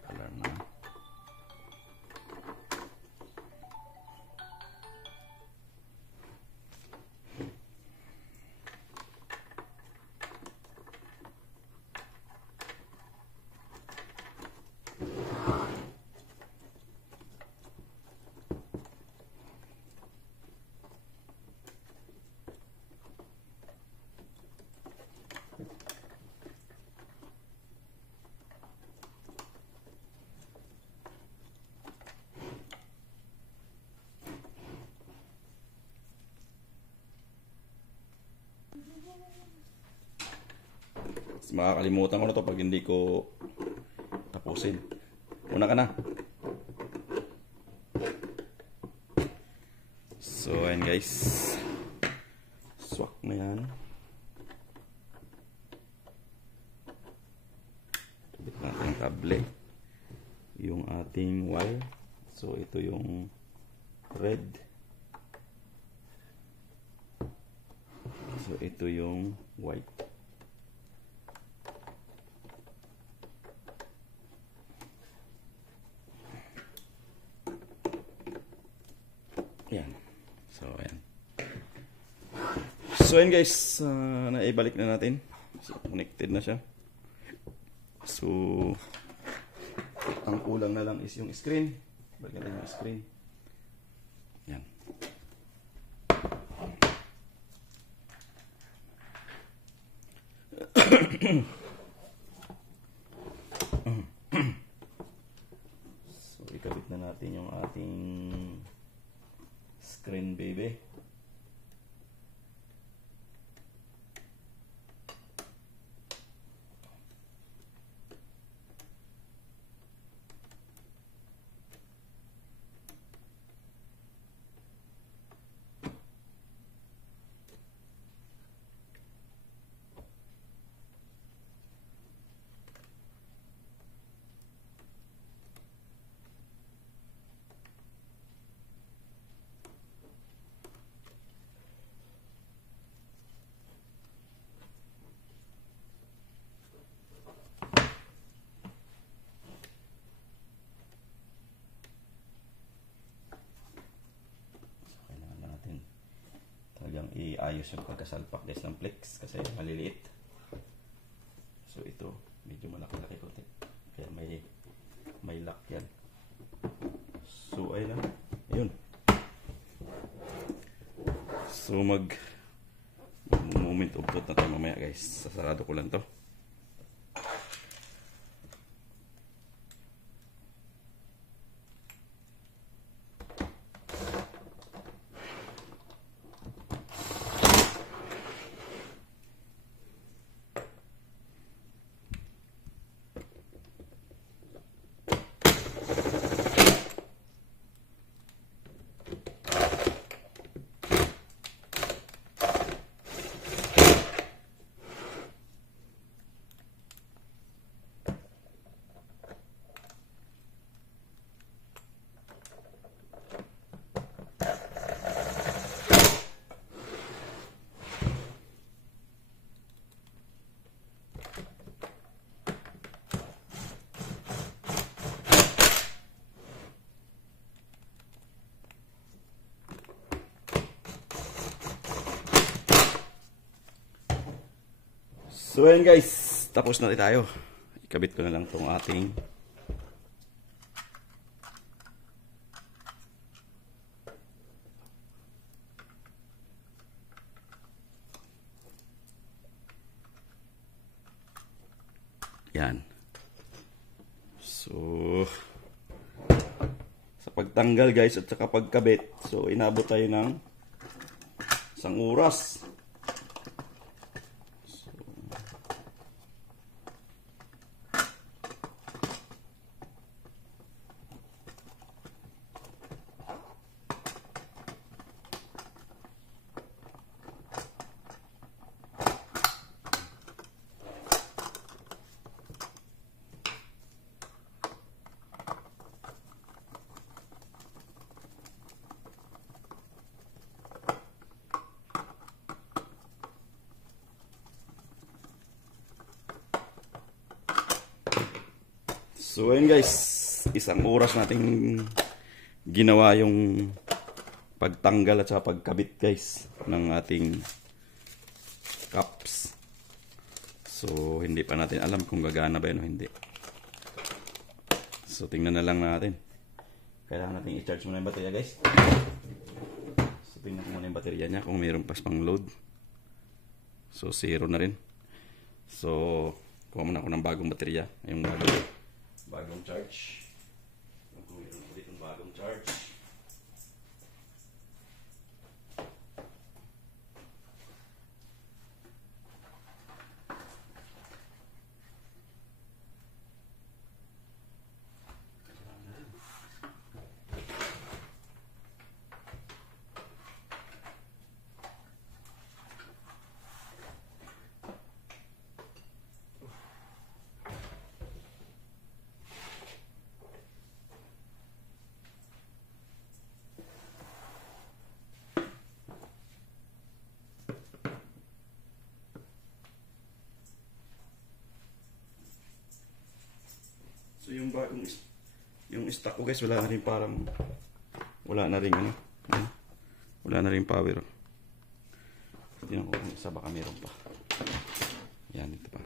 Color na. Makakalimutan ko na to pag hindi ko tapusin. Una ka na. So, ayan guys. Swak na yan. Kabit natin yung kable. Yung ating wire. So, ito yung red. So, ito yung white. Yan. So, ayan. So, ayan guys. Naibalik na natin. So, connected na siya. So, ang kulang na lang is yung screen. Balikan natin yung screen. Yan. So, ikabit na natin yung ating screen, baby. Talagang iayos yung pagkasalpak guys ng flex kasi maliliit. So ito medyo malaki-laki konti. Kaya may lock yan. So ayun na. Ayun. So moment of truth na tayo mamaya guys. Sasarado ko lang to. So ayan guys, tapos na tayo. Ikabit ko na lang tong ating yan. So sa pagtanggal guys at saka pagkabit, so inabot tayo ng 1 oras. So ayun guys, isang oras nating ginawa yung pagtanggal at saka pagkabit guys ng ating cups. So hindi pa natin alam kung gagana ba yun o hindi. So tingnan na lang natin. Kailangan natin i-charge muna yung baterya guys. So tingnan ko muna yung baterya niya kung mayroon pas pang load. So 0 na rin. So kuha muna ako ng bagong baterya. Yung bagong charge. Kung mayroon ulit yung bagong charge. So yung bagong yung stock ko guys, wala na rin parang wala na rin ano. Wala na rin power. Tingnan ko kung isa baka meron pa. Yan, ito pa.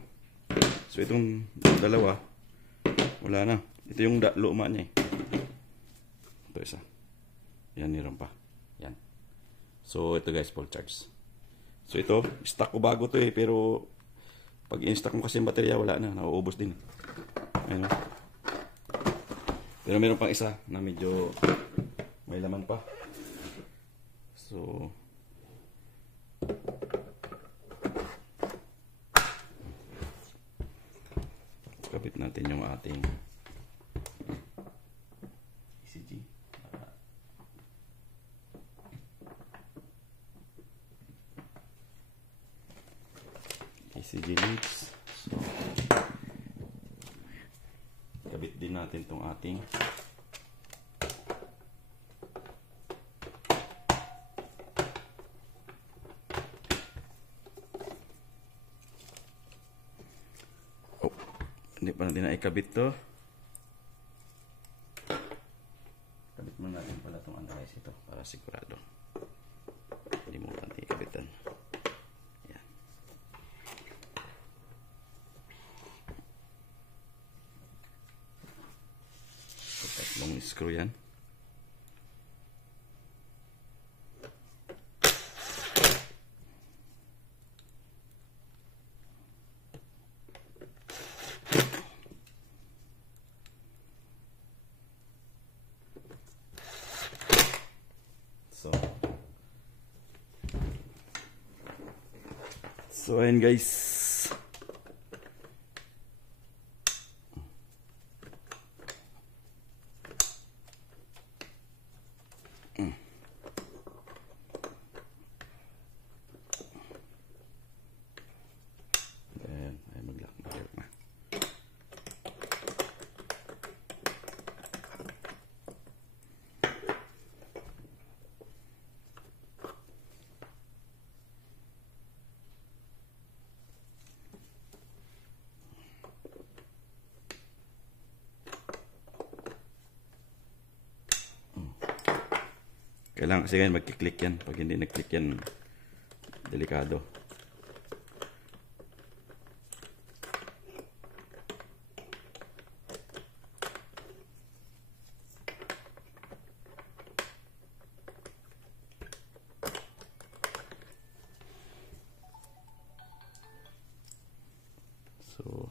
So itong dalawa wala na. Ito yung luma niya eh. Ito isa. Yan, meron pa. Yan. So ito guys, full charge. So ito, stock ko bago to eh, pero pag in-stock mo kasi yung baterya, wala na, nauubos din. Ayun. Pero meron pang isa na medyo may laman pa. So kapit natin yung ating ECG. ECG leads. So kabit din natin itong ating hindi pa natin naikabit to. Kabit mo natin pala itong ano guys, ito para sigurado hindi mo natin ikabitan. Yan. So tatlong screw yan. So ayun guys. Ayan, ay mag-lock na. Kailangan kasi ganyan magkiklik yan. Pag hindi nagklik yan, delikado. So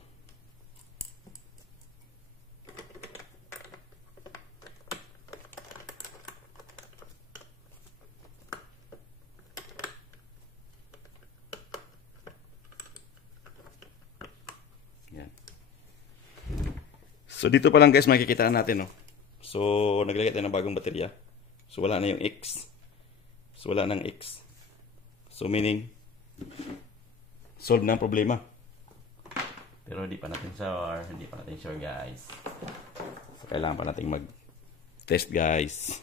So dito pa lang guys makikita natin, no. So naglagay tayo ng bagong baterya. So wala na yung X. So wala nang X. So meaning solve na ang problema. Pero hindi pa natin sure guys. So kailangan pa natin mag-test guys.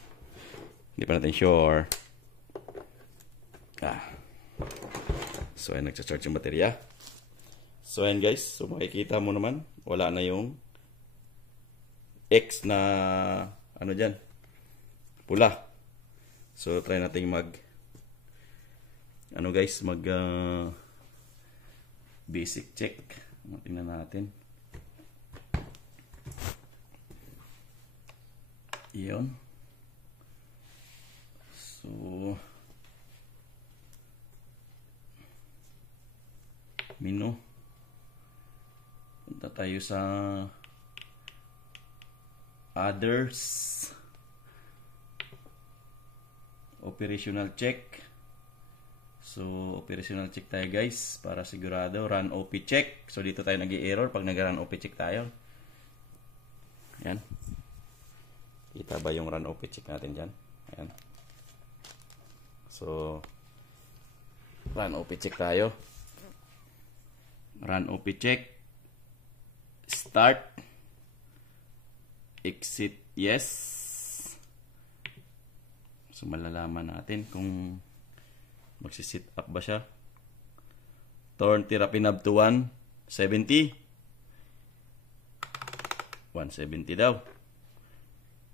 Hindi pa natin sure. So ayan, nagcha-charge yung baterya. So ayan guys, so makikita mo naman wala na yung X na ano dyan, pula. So try natin ano guys, basic check. Tingnan natin. Iyon. So menu. Punta tayo sa others. Operational check. So, operational check tayo guys para sigurado. Run OP check. So, dito tayo nag-i-error pag nag-run OP check tayo. Ayan. Kita ba yung run OP check natin dyan? Ayan. So, run OP check tayo. Run OP check. Start. Exit yes. So, malalaman natin kung magsisit up ba siya. Turn therapy knob to 170. 170 daw.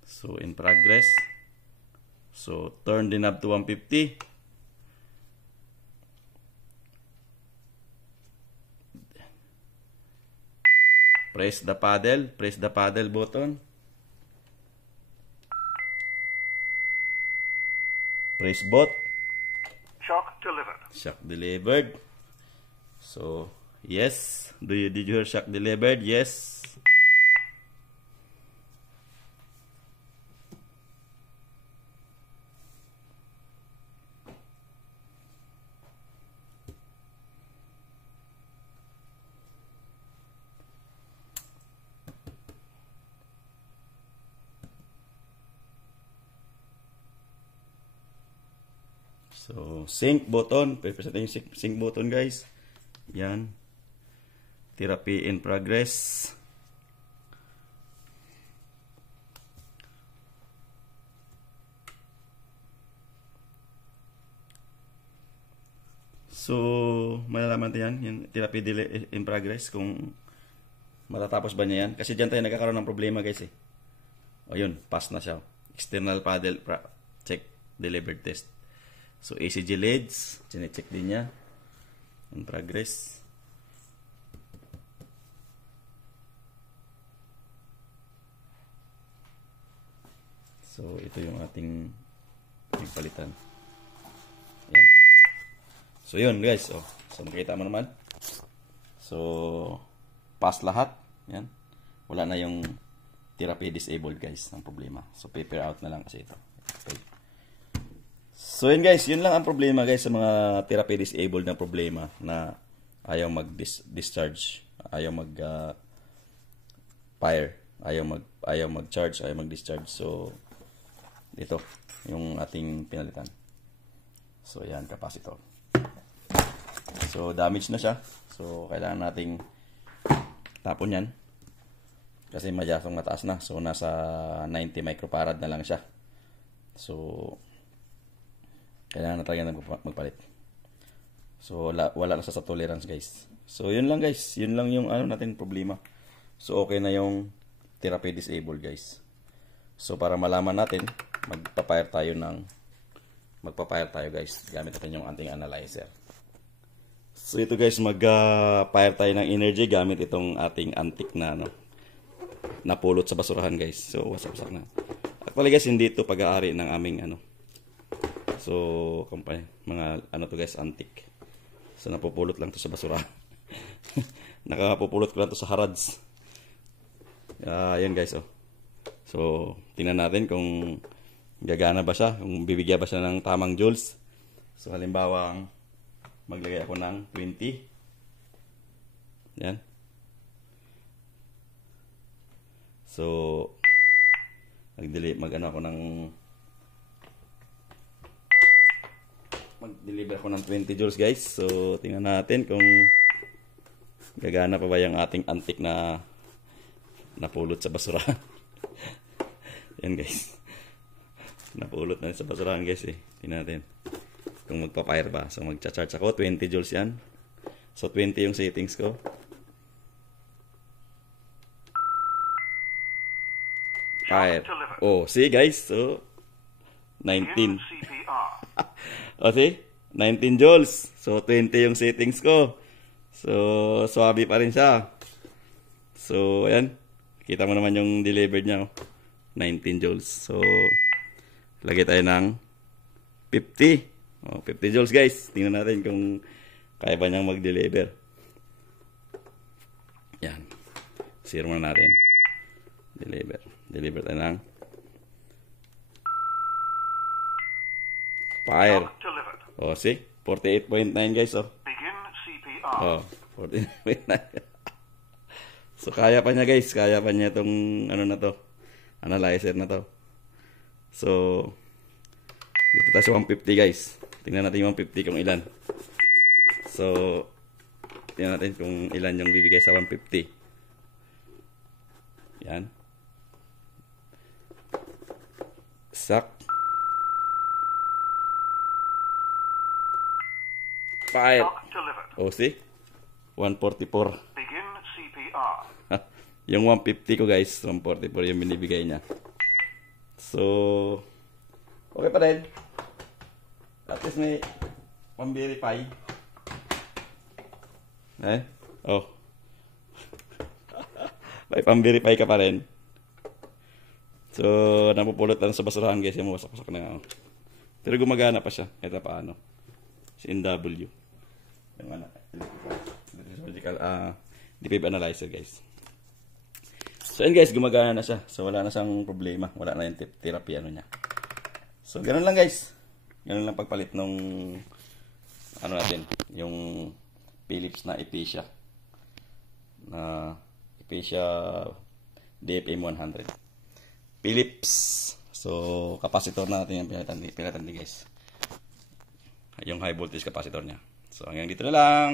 So, in progress. So, turn the knob to 150. Press the paddle button. Press bot. Shock delivered. Shock delivered. So, yes. Did you hear shock delivered? Yes. So, sync button. Press natin yung sync button guys. Yan. Therapy in progress. So, malalaman natin yan. Yung therapy in progress. Kung matatapos ba niya yan. Kasi dyan tayo nagkakaroon ng problema guys eh. O yun, pass na siya. External paddle check delivered test. So, ACG leads, chinecheck din niya. In progress. So, ito yung ating palitan. Ayan. So, yun guys. So, makita mo naman. So, pass lahat. Yan. Wala na yung therapy disabled guys. Ang problema. So, paper out na lang kasi ito. Okay. So yun guys, yun lang ang problema guys sa mga therapy disabled na problema na ayaw mag-discharge, ayaw fire, ayaw mag-charge, ayaw mag-discharge. So ito yung ating pinalitan. So yan, capacitor. So damage na siya. So kailangan nating tapon yan kasi masyadong mataas na. So nasa 90 microfarad na lang siya. So kailangan na talaga magpalit. So, wala na sa tolerance, guys. So, yun lang, guys. Yun lang yung natin problema. So, okay na yung therapy disabled, guys. So, para malaman natin, magpa-fire tayo, guys. Gamit natin yung ating analyzer. So, ito, guys, mag-fire tayo ng energy gamit itong ating antique na, napulot sa basurahan, guys. So, wasak-wasak na. Actually, guys, hindi ito pag-aari ng aming, So, mga to guys, antique. So, napupulot lang to sa basura. Nakapupulot ko lang to sa harads. Yan guys, So, tingnan natin kung gagana ba siya, kung bibigyan ba siya ng tamang joules. So, halimbawa, maglagay ako ng 20. Yan. So, mag-ano ako ng mag-deliver ako ng 20 joules guys. So, tingnan natin kung gagana pa ba yung ating antique na napulot sa basura. Yan guys. Napulot na sa basurahan guys eh. Tingnan natin kung magpa-fire ba. So, magcha-charge ako. 20 joules yan. So, 20 yung settings ko. Fire. delivered. Oh, see guys. So, 19. Begin CPR. O, see? 19 joules. So, 20 yung settings ko. So, swabe pa rin siya. So, ayan. Kita mo naman yung delivered niya. Oh. 19 joules. So, lagay tayo ng 50. Oh, 50 joules guys. Tingnan natin kung kaya ba niyang mag-deliver. Yan. Zero na natin. Deliver. Deliver tayo ng fire. Shock delivered. Oh, see? 48.9 guys, oh. Begin CPR. Oh, 49.9. So, kaya pa niya guys. Kaya pa niya itong, ano na to, analyzer na to. So, dito tayo sa 150 guys. Tingnan natin yung 150 kung ilan. So, tingnan natin kung ilan yung bibigay sa 150. Yan. Sak. Fire. Shock delivered. Oh, see? 144. Begin CPR. Yung 150 ko guys, 144 yung binibigay niya. So, okay pa rin. At least may pang-verify. Eh? Oh. May pang-verify ka pa rin. So, napupulot lang sa basurahan guys, yung wasak-wasak na. Pero gumagana pa siya. Ito paano. Si NW. Yung ano, electrical, DPP analyzer guys. So, yun guys, gumagana na siya. So, wala na siyang problema. Wala na yung therapy ano niya. So, ganun lang guys. Ganun lang pagpalit nung ano natin, yung Philips na Epecia. Na Epecia DFM 100. Philips. So, capacitor natin yung pinatan din guys. Yung high voltage capacitor niya. So, hanggang dito na lang.